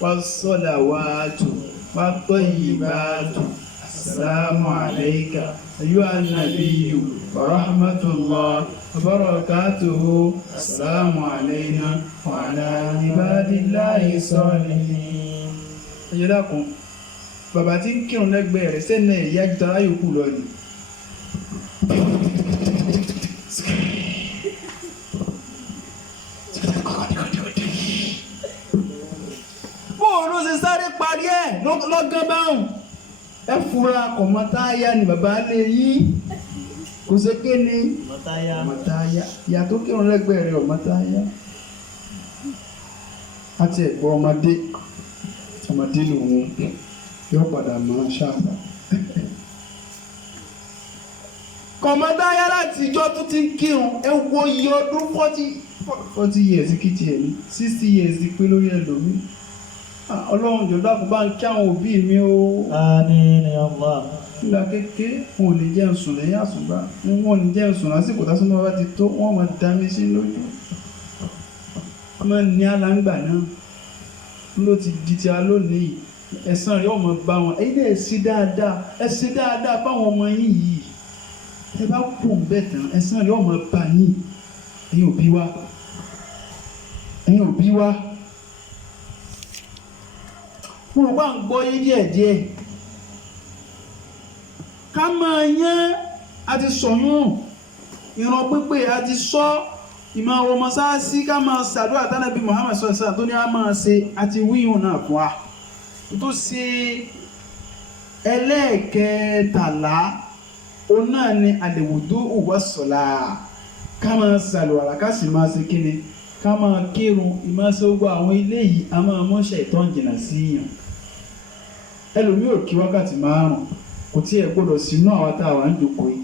wassalawatu wattayyibatu assalamu alayka ayyuhan nabiyyu wa rahmatullah wa barakatuhu assalamu alayna wa ala ibadillahi salihin. Ẹjọ́ dákun bàbá tí ń kírun lẹ́gbẹ̀ẹ́ rẹ̀ sẹ́nà ìyá jùtara yòókù lọ ni. Bóòrùn ṣe sáré parí ẹ̀ lọ́gán báhùn ẹ fura kọ̀mọ́táyà ni bàbá lè yí kò ṣe ké ní ọmọtáyà ìyá tó kírun lẹ́gbẹ̀ẹ́ rẹ̀ ọmọtáyà àti ẹ̀gbọ́n ọmọdé lòun yóò padà mọ́ ṣáàbà kọ̀mọ́táyà láti ìjọ tó ti ń kírun ẹ wo iye ọdún 40 years kìtì ẹ̀ ní 60 years pé lórí ẹlòmí. Ọlọ́run jọ̀dá kò bá ń kí àwọn òbí mi ó. Àmín ya Allah. Nígbà kékeré wọn ò lè jẹ́ ǹsùn lẹ́yìn àsùnbá wọn ò ní jẹ́ ǹsùn lásìkò tásùnmọ́ bá ti tó wọ́n máa dá mi sí lójú. Wọ́n máa ń ní aláǹgbà náà ló ti di ti alónìí ẹ̀san rẹ̀ ọmọ bá wọn ẹ̀yin náà ẹ ṣe dáadáa fáwọn ọmọ yín yìí ẹ bá kú bẹ́ẹ̀ tán ẹ̀san rẹ̀ ọmọ bá yín ẹ̀yin òbí wa. Mo rò bá ń gbọ́ yí díẹ̀díẹ̀ ká máa yán àti sọ̀yún ìran pípé àti sọ ìmọ̀ àwọn ọmọ sáàsí ká máa ṣàdúrà tánàbí Muhammad sọ̀sán tó ní a máa ṣe àti wíyùn náà fún wa tó ṣe ẹlẹ́ẹ̀kẹtàlá o náà ni àlèwòdó òwòsọ̀lá ká máa ṣàlùwàlá ká sì máa ṣe kíni ká máa kírun ìmáṣe gbogbo àwọn ilé yìí a máa mọ́ṣẹ̀ ìtàn jìnà sí yàn ẹlòmí ò kí wákàtí 5 kò tí ẹ gbọ́dọ̀ sínú àwọn tá a wà ń jókòó yìí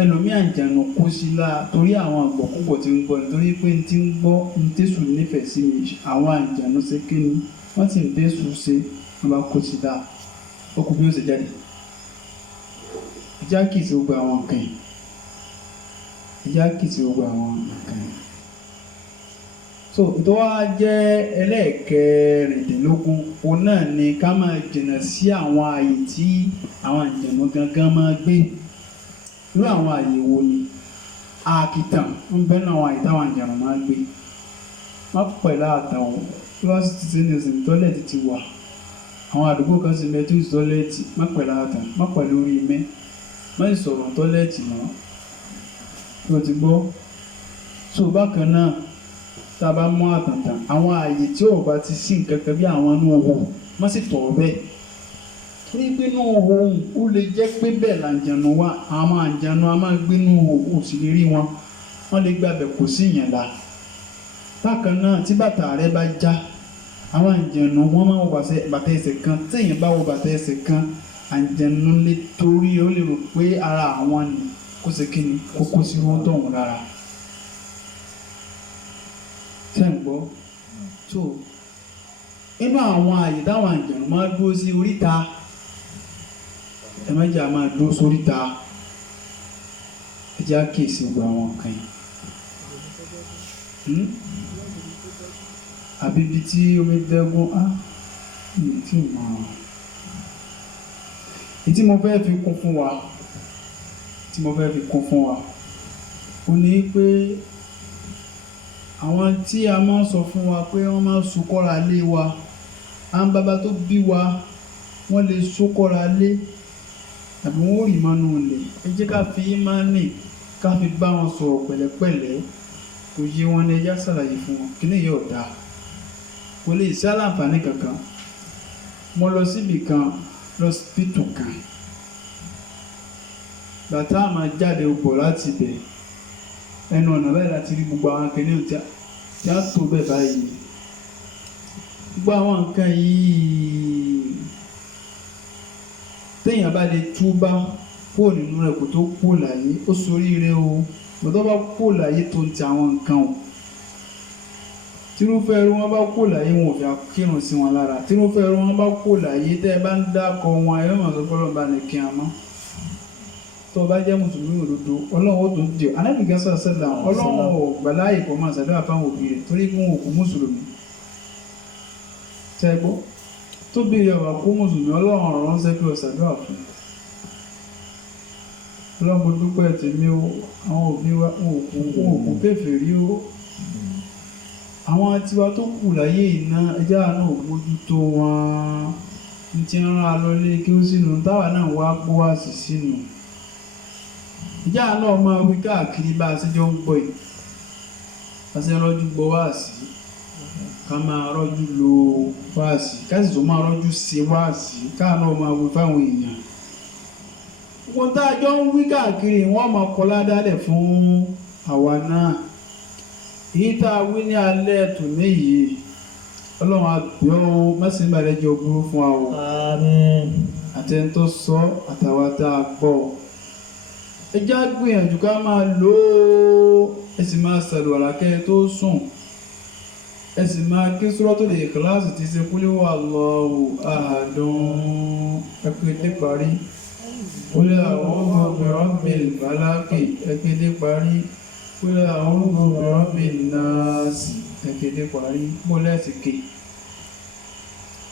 ẹlòmíì àǹjànù kó sí la torí àwọn àgbọ̀kúgbọ̀ tí ń gbọ́ nítorí pé n ti ń gbọ́ n tẹ̀sù nífẹ̀ẹ́ sí mi àwọn àǹjànù ṣe kí ni wọ́n sì ń tẹ̀sù ṣe wọ́n bá kó sí la ó kú bí ó ṣe jáde ìjà kìí ṣe gbogbo àwọn nǹkan yìí ìjà kìí ṣe gbogbo àwọn nǹkan yìí so tó wá jẹ́ ẹlẹ́ẹ̀kẹrìndínlógún òun náà ni ká máa jìnnà sí àwọn ààyè tí àwọn àǹjànù gangan máa gbé irú àwọn ààyè wo ni àkìtàn ń bẹ náà àwọn ààyè táwọn àǹjànù máa gbé má pẹ̀lú àtàwọn kíláàsì ti ní ìsìn tọ́lẹ̀tì ti wà àwọn àdúgbò kan sì mẹ́tí tọ́lẹ̀tì má pẹ̀lú àtàn má pẹ̀lú orí mẹ́ má sì sọ̀rọ̀ tọ́lẹ̀tì mọ́ tó ti gbọ́ so bákan náà tá a bá mú àtàntàn àwọn ààyè tí ò bá ti sí nǹkan kan bí àwọn inú owó má sì tọ̀ bẹ́ẹ̀ torí pé inú owó ó lè jẹ́ pé bẹ́ẹ̀ làǹjànù wà àwọn àǹjànù a máa gbé inú owó sì lè rí wọn wọ́n lè gbàbẹ̀ kò sí ìyẹn la bákan náà tí bàtà rẹ bá já àwọn àǹjànù wọ́n máa wọ bàtà ẹsẹ̀ kan téèyàn bá wọ bàtà ẹsẹ̀ kan àǹjànù lè torí ó lè rò pé ara àwọn ni kó ṣe kí ni kókó sí wọn tọ̀hún lára ṣe ń gbọ́ so inú àwọn àyè táwọn àǹjànù máa dúró sí oríta ẹ má jẹ́ a máa dúró sóríta ẹ jẹ́ àkíyèsí gbogbo àwọn nǹkan yìí àbí ibi tí omi dẹ́gún mi tí mọ̀ ọ́ tí mo fẹ́ fi kún fún wa ó ní pé àwọn tí a máa ń sọ fún wa pé wọ́n máa ń sokọ́ra lé wa àwọn bàbá tó bí wa wọ́n lè sokọ́ra lé tàbí wọ́n rì mọ́nú ilẹ̀ ẹ jẹ́ ká fi ìmánì ká fi bá wọn sọ̀rọ̀ pẹ̀lẹ́pẹ̀lẹ́ kò yé wọn ní ẹjá ṣàlàyé fún wọn kí ni yóò dáa kò lè sí àlàǹfààní kankan mo lọ síbì kan lọ́sibítù kan bàtà máa jáde bọ̀ láti bẹ̀ ẹnu ọ̀nà báyìí láti rí gbogbo àwọn akẹ́lẹ́ tí a tó bẹ́ẹ̀ báyìí gbogbo àwọn nǹkan yìí téèyàn bá lè túbá kúrò nínú rẹ̀ kó tó kúrò láyé ó ṣoríire o gbọ́dọ̀ bá kúrò láyé tó ń ti àwọn nǹkan o tírúfẹ́ ẹrú wọn bá kúrò láyé wọn ò fi kírun sí wọn lára tírúfẹ́ ẹrú wọn bá kúrò láyé tẹ́ ẹ bá ń dákọ̀ wọn ẹ mọ̀ sọ fọlọ́n bá ní kí wọn mọ́ tó o bá jẹ́ mùsùlùmí òdodo ọlọ́run ó tún dì ọ́ anábìgá sọ̀sẹ̀dá ọlọ́run ò gbàláyè kọ́ máa ṣàdúrà fáwọn òbí rẹ̀ torí fún òkú mùsùlùmí tẹ́gbọ́ tó bèèrè ọ̀rọ̀ kó mùsùlùmí ọlọ́run ọ̀rọ̀ ránṣẹ́ pé ó ṣàdúrà fún ọlọ́run dúpẹ́ tèmi o àwọn òbí wa òkú kèfèrí o àwọn tiwa tó kù láyé iná ẹjá náà mójútó wọn ní ti ń rán alọ́lé kí ó sínú táwa náà wá gbó wá sí sínú ìjà náà máa wí káàkiri bá a ṣe jọ ń gbọ́ yìí a ṣe rọ́jú gbọ́ wáàsí ká máa rọ́jú lo wáàsí ká sì tún máa rọ́jú ṣe wáàsí káà náà máa wí fáwọn èèyàn gbogbo tá a jọ ń wí káàkiri wọ́n máa kọ́ ládàálẹ̀ fún àwa náà èyí tá a wí ní alẹ́ tòní yìí ọlọ́run àbíọ́ mẹ́sìn ìbàdàn jẹ́ ògbúrú fún wa o Àmín. àtẹ̀ntọ́ sọ àtàwọn tá a gbọ́ ẹ já gbìyànjú ká máa lò ó ẹ sì máa ṣàlùwàlá kẹ́ ẹ tó sùn ẹ sì máa ké Suratul Ikhlas ti ṣe Qul huwallahu ahadun ẹ pé dé parí Qul a'udhu birabbil falaq ẹ pé dé parí Qul a'udhu birabbin nas ẹ pé dé parí bó lẹ́sì ké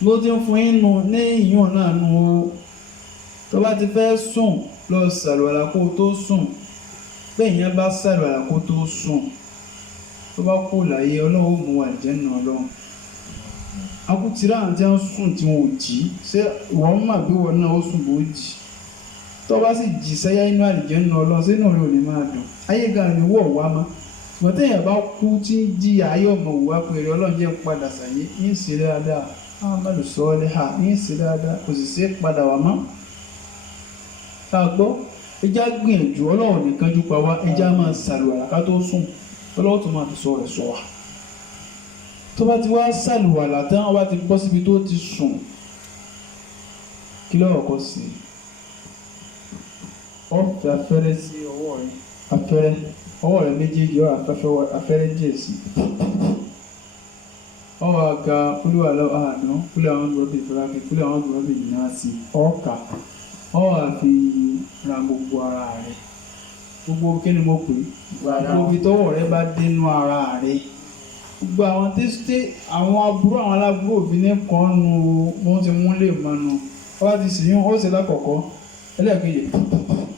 bó ti ń fún yín nu ní ìyún náà nu o tó bá ti fẹ́ sùn lọ ṣàlùwàlá kó tó sùn bẹ́ẹ̀ yẹn bá ṣàlùwàlá kó tó sùn tó bá kú láyé ọlọ́run mú wà Àlùjánnà ọlọ́run akutira àti àwọn sùn tí wọn ò jí ṣé wọ́n mà bí wọn náà ó sùn bó jì tó bá sì jí sẹ́yà inú Àlùjánnà ọlọ́run sínú rẹ̀ ò ní máa dùn ayé gan ni wọ̀ wá mọ́ ṣùgbọ́n téèyàn bá kú tí ń jí ayé ọmọ òwúwa pèrè ọlọ́run jẹ́ ń padà sàyé ń ṣe dáadáa àwọn mẹ́lò sọ ọ́ lẹ́hà ń ṣe dáadáa kò sì ṣe padà wá mọ́ tá a gbọ́ ẹjá gbìyànjú ọlọ́run nìkan jú pa wá ẹjá máa ṣàlùwàlá ká tó sùn ọlọ́run tó máa fi sọ rẹ̀ sọ wá tó bá ti wá ṣàlùwàlá tán wọ́n bá ti bọ́ síbi tó ti sùn kí lọ́rọ̀ kọ́ sí ó fi afẹ́rẹ́ sí ọwọ́ rẹ̀, afẹ́rẹ́ ọwọ́ rẹ̀ méjèèjì ó afẹ́rẹ́ díẹ̀ sí. Ó wá ka kúlẹ̀ wà lọ́wọ́ àná kúlẹ̀ àwọn ọ̀dọ́ bíi fúlákì kúlẹ̀ àwọn ọ̀dọ́ bíi náà sí ọ̀ọ́kà ó wá fi ra gbogbo ara rẹ̀ gbogbo kí ni mo pè gbogbo ibi tọ́wọ́ rẹ̀ bá dénú ara rẹ̀ gbogbo àwọn tí àwọn aburú àwọn aláburú òfin ní kan nu wọ́n ti mú lè mọ́nu ó bá ti sì yún ó sì lákọ̀ọ́kọ́ ẹlẹ́ẹ̀kejì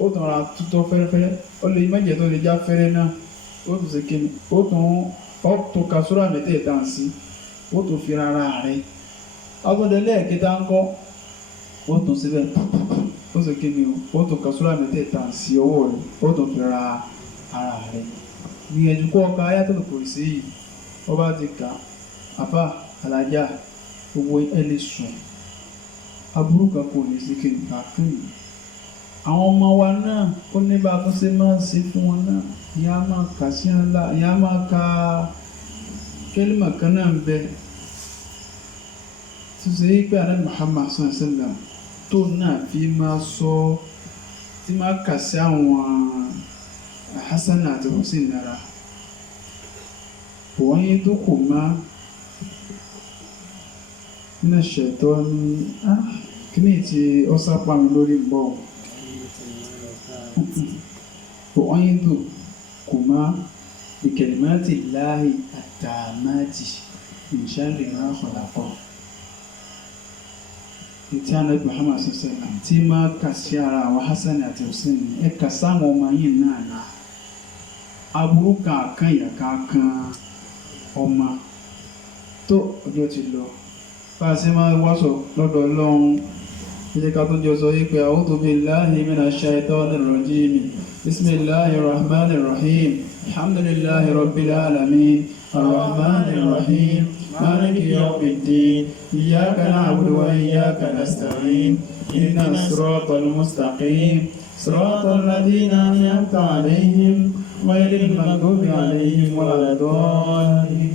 ó tún ra tútọ́ fẹ́rẹ́fẹ́rẹ́ ó lè mẹ́jẹ̀ tó lè já fẹ́rẹ́ náà ó tún ṣe kíni ó tún ka sóra mẹ́tẹ̀ẹ̀ta sí ó tún fi rárá rẹ̀ ọgbọ́dọ̀ lẹ́ẹ̀kẹta ń kọ́ ó tún síbẹ̀ ó ṣe kíni ó tún ka sóra mẹ́tẹ̀ẹ̀ta sí ọwọ́ rẹ̀ ó tún fi ra ara rẹ̀ gbìyànjú kó ọkà Ayatul Kursi yìí ó bá ti kà àfà alájà gbogbo ẹni sùn aburú kan kò ní sí kíni kàkún yìí àwọn ọmọ wa náà ó ní bá a tún ṣe máa ń ṣe fún wọn náà ìyá máa kà sí ńlá ìyá máa ka kẹ́límà kan náà ń bẹ tó ṣe é pé àná Muhammad sallam tó náà fi máa sọ tí máa kà sí àwọn Hasan àti Hussein lára wọ́n yé tó kò má nínú ṣètò ní kí ni ti ọ́sápá mi lórí bọ́ọ̀. وأيض كما بكلمات الله التامات من شر ما خلق tí Ànábì Muhammad sallam tí máa kà sí ara àwọn Hasan àti Hussein ẹ kà sáwọn ọmọ yìí náà náà aburú kankan ìyà kankan ọmọ tó ọjọ́ ti lọ bá a ṣe máa wáṣọ lọ́dọ̀ Ọlọ́run ilé ká tó jọ sọ wípé a'udhu billahi minash shaitanir rajim bismillahir rahmanir rahim alhamdulillahi rabbil alamin arrahmanir rahim maliki yawmiddin iyyaka na'budu wa iyyaka nasta'in ihdinas siratal mustaqim siratal ladina an'amta alayhim ghayril maghdubi alayhim waladdallin.